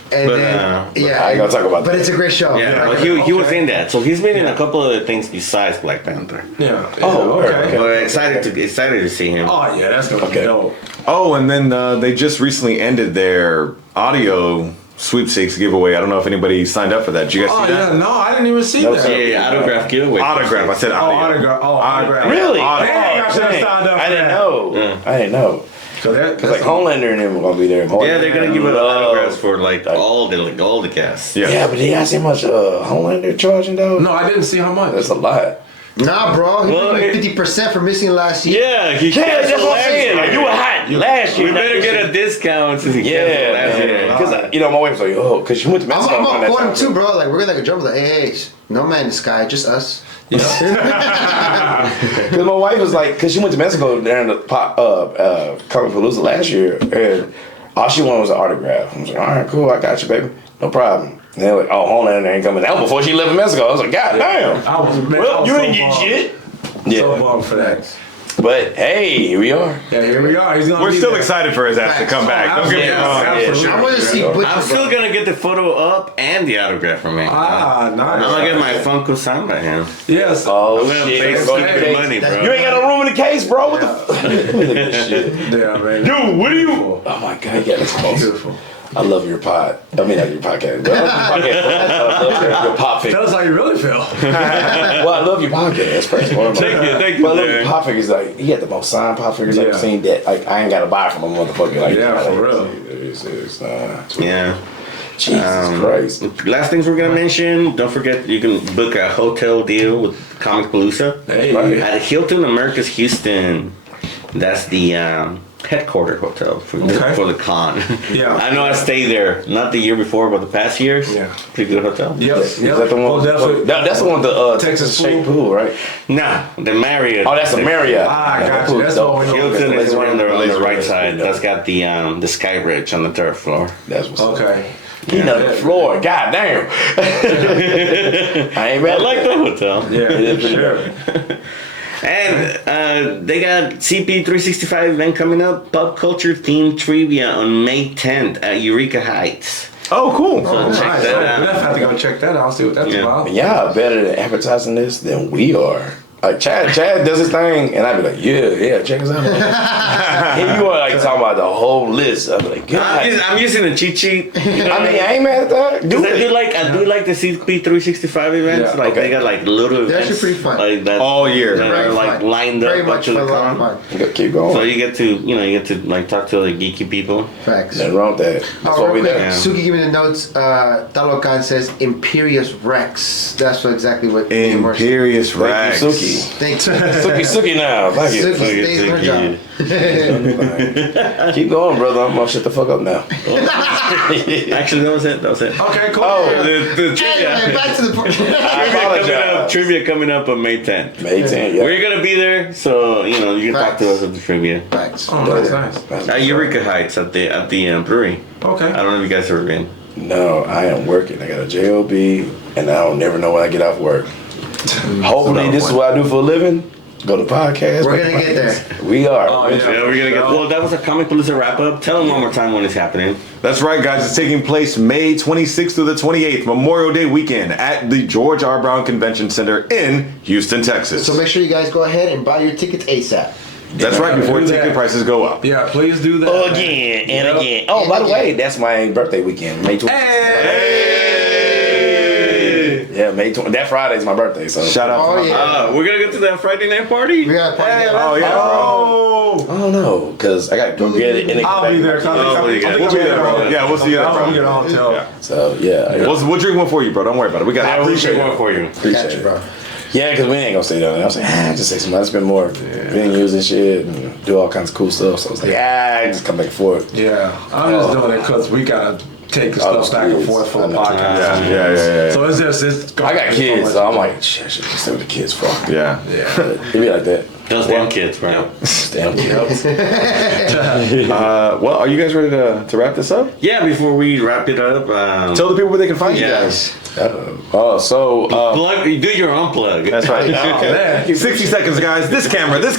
And But, then, but I ain't gonna talk about but that. it's a great show. Yeah, Like, well, he was in that, so he's been in a couple other things besides Black Panther. Yeah. Oh, okay. But we're excited to see him. Oh yeah, that's gonna be Okay. dope. oh, and then they just recently ended their audio sweepstakes giveaway. I don't know if anybody signed up for that. Did you guys Oh see that? yeah, no, I didn't even see No, that. sir. Yeah, autograph giveaway. Autograph. I said Oh, audio. autograph. Oh, autograph. Really? Auto- Dang, I should've dang. signed up I for didn't that. know. Yeah. I didn't know. So Cause like Homelander and them were gonna be there. Yeah, they're gonna give it Oh. autographs for like all the cast. Yeah. Yeah, but they got so much Homelander charging though. No, I didn't see how much. That's a lot. Nah, bro. He Well, paid me 50% for missing last year. Yeah, he Yeah, canceled that's what I'm last saying. year. Like, you were hot last year. We better get a discount since he canceled last year. Yeah, because you know my wife was like, oh, because she went to Mexico. I'm around gonna that quote him time. too, bro. Like we're gonna like a jump like, hey, no man in the sky, just us. Because my wife was like, because she went to Mexico during the Comic Palooza last year, and all she wanted was an autograph. I was like, all right, cool, I got you, baby, no problem. And they're like, oh, Homelander ain't coming. That was before she left Mexico. I was like, God damn. I was, man, I Well, was you so didn't get bummed. shit. So Yeah, bummed for that. but hey, here we are. Yeah, here we are. He's gonna We're be still there. excited for his ass to come back. Don't get me Yeah, wrong. absolutely. I want to see Butcher. I'm still gonna get the photo up and the autograph from him. Ah, nice. I'm gonna get my Funko signed by him. Yes. Oh, I'm gonna pay shit. stupid money, bro. You ain't got no room in the case, bro. What the fuck? Look at this shit. Yeah, man. Dude, what are you? Oh my God, yeah, that's awesome. Beautiful. I love your pod. I mean, not your podcast. But I love your podcast. I love your pop figure. Tell us how you really feel. Well, I love your podcast. Thank Thank you, But I love man. your pop figures. Like, he had the most signed pop figures I've Yeah. seen. That like I ain't got to buy from a motherfucker. Like, Yeah, for real. Yeah. Jesus Christ. Last things we're gonna mention. Don't forget you can book a hotel deal with Comic Palooza Hey. Right. at Hilton Americas Houston. That's the headquarter hotel for the con. Yeah. I know I stayed there not the year before, but the past years. Yeah. Pretty good hotel. Yep. Is that the one? Oh, definitely. That's the one with the Texas shaped pool. pool, right? Nah, the Marriott. Oh, that's the Marriott. Ah, Yeah, got that you. pool's That's dope. what we know. Hilton is on the Laser right Laser side. Pool, That's got the sky bridge on the third floor. That's what's up. Okay. He know the floor. God damn. I ain't mad. I like the hotel. Yeah, It is pretty sure. And they got CP365 event coming up, pop culture themed trivia on May 10th at Eureka Heights. Oh, cool. Oh, check nice. that We out. definitely have to go check that out. See what that's about. Y'all better at advertising this than we are. Like Chad does his thing, and I'd be like, yeah, check us out. And you are like talking about the whole list. I'd be like, God. I'm using a cheat sheet. You know I mean, I ain't mad at that. Do I it. do like the CP365 events. Yeah, like they got like little They're events. actually pretty fun. Like that All year. that Very are like fun. lined Very up much to for the a long con. fun. Keep going. So you get to like talk to the geeky people. Facts. Nothing wrong with that. That's what we real quick, do. Yeah. Suki, give me the notes. Talocan says Imperious Rex. That's exactly what the immersive- Imperious Rex. Thank you, Suki. Thanks. Suki Suki now. Thank you. stays in her job. Keep going, brother. I'm gonna shut the fuck up now. Actually, that was it. Okay, cool. Oh, The trivia. Anyway, back to the point. I apologize. Trivia coming up on May 10th. May 10th, yeah. We're gonna be there, so you know you can talk to us at the trivia. Facts. Oh, nice. At Eureka Heights at the brewery. Okay. I don't know if you guys ever been. No, I am working. I got a job, and I don't never know when I get off work. Hopefully, this is what I do for a living. Go to podcasts. We're gonna get there. We are. Oh, yeah. Yeah, we're gonna get. Well, that was a Comic Palooza wrap up. Tell them one more time when it's happening. That's right, guys. It's taking place May 26th through the 28th, Memorial Day weekend, at the George R. Brown Convention Center in Houston, Texas. So make sure you guys go ahead and buy your tickets ASAP. That's right, before Do that. ticket prices go up. Yeah, please do that. Again and again. Oh, by the way, that's my birthday weekend, May 20th. Hey! Yeah, May 20th. That Friday is my birthday, so. Shout out Oh, to my yeah. We're gonna go to that Friday night party. We got a party. Oh, yeah. Oh! I don't know, because I got to go get it. And I'll be there. Oh, you got- We'll be there, bro. Yeah, we'll see you there, I'll bro. get on till. Yeah. So, yeah. We'll drink one for you, bro. Don't worry about it. We got I it. appreciate one for you. Appreciate Got you, it. bro. Yeah, because we ain't going to stay down there. I was like, just take some money. I spend more venues and shit and do all kinds of cool stuff. So I was like, just come back and forth. Yeah, I'm just doing it because we gotta take the Oh, stuff back and please. forth for I the know. podcast. Yeah. So it's. I got kids, so I'm like, shit, I should just stay with the kids for. Yeah. It be like that. Those damn kids, bro. Damn kids. Well, are you guys ready to wrap this up? Yeah, before we wrap it up, Tell the people where they can find you Yeah. guys. plug. Do your own plug. That's right. Man. 60 seconds, guys. This camera. It's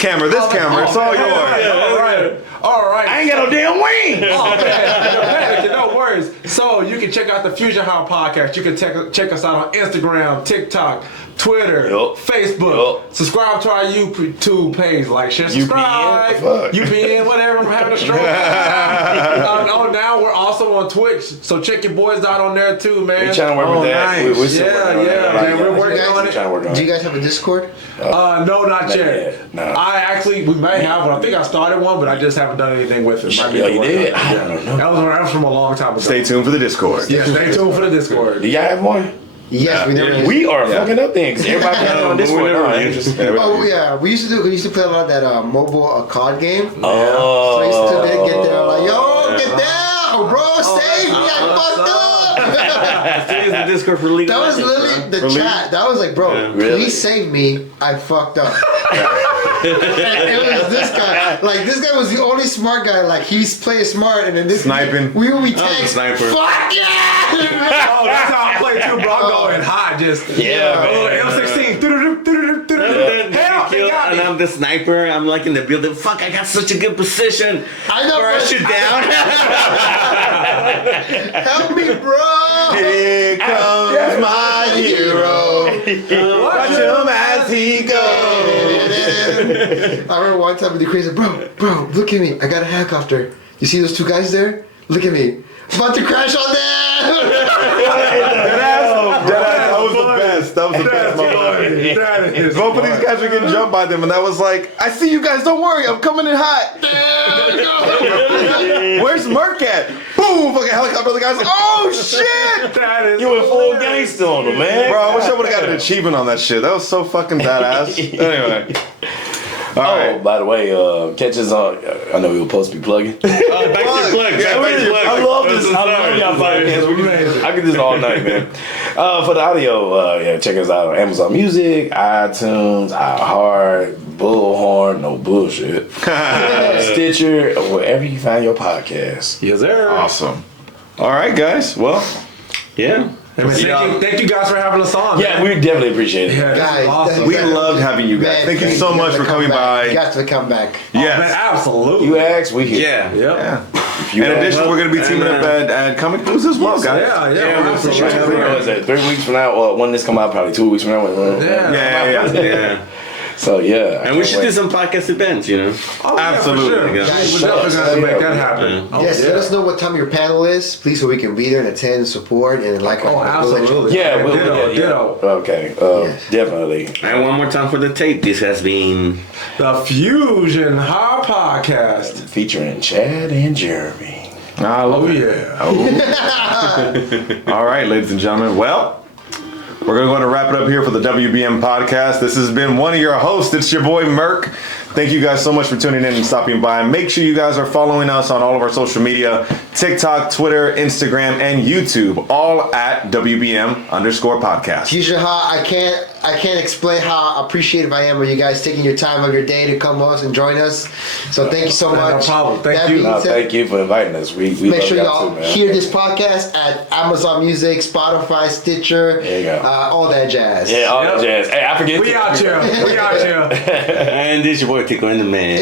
all yours. All right. I ain't got no damn wing. Oh, man. No worries. So you can check out the FusionHaa podcast. You can check us out on Instagram, TikTok, Twitter, Yup. Facebook. Yup. Subscribe to our YouTube page. Like, share, UPN? subscribe. Fuck. UPN, whatever. I'm having a stroke. Now we're also on Twitch. So check your boys out on there too, man. We trying to work with that. nice. We're still working on that. man. We're working guys- on Trying to work Do on you it. guys have a Discord? No, not Not yet. yet, no. We may have one. I think I started one, but I just haven't done anything with it. Might be Yeah, the you work did? on it. I Yeah. don't know. That was from a long time ago. Stay tuned for the Discord. Yeah, stay tuned for the Discord. Do y'all have one? Yes, we never. We are fucking up things. Everybody got it on Discord. we never No, used just- Oh yeah, we used to play a lot of that mobile card game. Oh. So I used to get there like, yo, get down, bro, save me, I fucked up. Still use the Discord for legal. That was literally the chat. That was like, bro, Really? please save me, I fucked up. And it was this guy. Like this guy was the only smart guy. Like he's playing smart, and then this Sniping. We would be was a text. sniper. Fuck yeah! Oh, that's how I play too, bro. I'm going hot, just Yeah, M16. Help, they got And me. I'm the sniper. I'm like in the building. Fuck! I got such a good position. I know, Or I bro. shoot down. Help me, bro! Here comes my hero. Watch him as he goes. I remember one time with the crazy, bro, look at me. I got a helicopter. You see those two guys there? Look at me. About to crash on them. That was the best. That was the best moment. That is Both of these guys were getting jumped by them, and that was like, I see you guys. Don't worry, I'm coming in hot. Where's Merc at? Boom! Fucking helicopter. The guy's like, oh shit! That is You went full gangster on them, man. Bro, I wish I would have got an achievement on that shit. That was so fucking badass. Anyway. All right. By the way, catch us on. I know we were supposed to be plugging. Back to your plug. Yeah, Back to your plug. I love this. I love y'all podcast. I can do this all night, man. For the audio, check us out on Amazon Music, iTunes, iHeart, Bullhorn, no bullshit, Stitcher, or wherever you find your podcast. Yes, sir. Awesome. All right, guys. Well, Yeah. Hey, man, thank you guys for having us on. Yeah, man. we definitely appreciate it. Yeah, this is Guys, awesome. we loved having you guys. Thank you so much for coming by. You got to come back. Man, Yes. absolutely. You asked, we here. Yeah. Yep. Yeah. In addition, we're going to be teaming up at Comic Booth as well, guys. Yeah, for sure. What is that? 3 weeks from now? Well, when this come out, probably 2 weeks from now. Yeah. So yeah, and we should do some podcast events, you know. Oh, absolutely. Yeah, Yeah, we're definitely gonna make that happen. Yes, let us know what time your panel is, please, so we can be there and attend, support, and like. Absolutely. Yeah, Ditto. Okay, definitely. And one more time for the tape. This has been the FusionHaa podcast featuring Chad and Jeremy. Oh yeah. All right, ladies and gentlemen. Well, we're going to wrap it up here for the WBM podcast. This has been one of your hosts. It's your boy, Merk. Thank you guys so much for tuning in and stopping by. Make sure you guys are following us on all of our social media, TikTok, Twitter, Instagram, and YouTube, all at WBM_podcast. FusionHaa, I can't explain how appreciative I am of you guys taking your time of your day to come us and join us. So thank you so much. No problem. Thank you. Thank you for inviting us. We make sure y'all y'all hear this podcast at Amazon Music, Spotify, Stitcher, all that jazz. Yeah, all that jazz. Hey, I forget. We out here. And this is your boy Tico and the Man.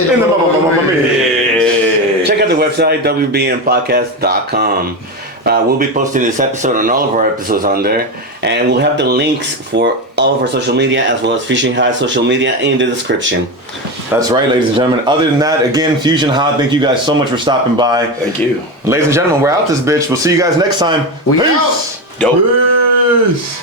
Check out the website, WBMpodcast.com. We'll be posting this episode and all of our episodes on there. And we'll have the links for all of our social media as well as FusionHaa social media in the description. That's right, ladies and gentlemen. Other than that, again, FusionHaa, thank you guys so much for stopping by. Thank you. Ladies and gentlemen, we're out this bitch. We'll see you guys next time. We Peace. out. Dope. Peace.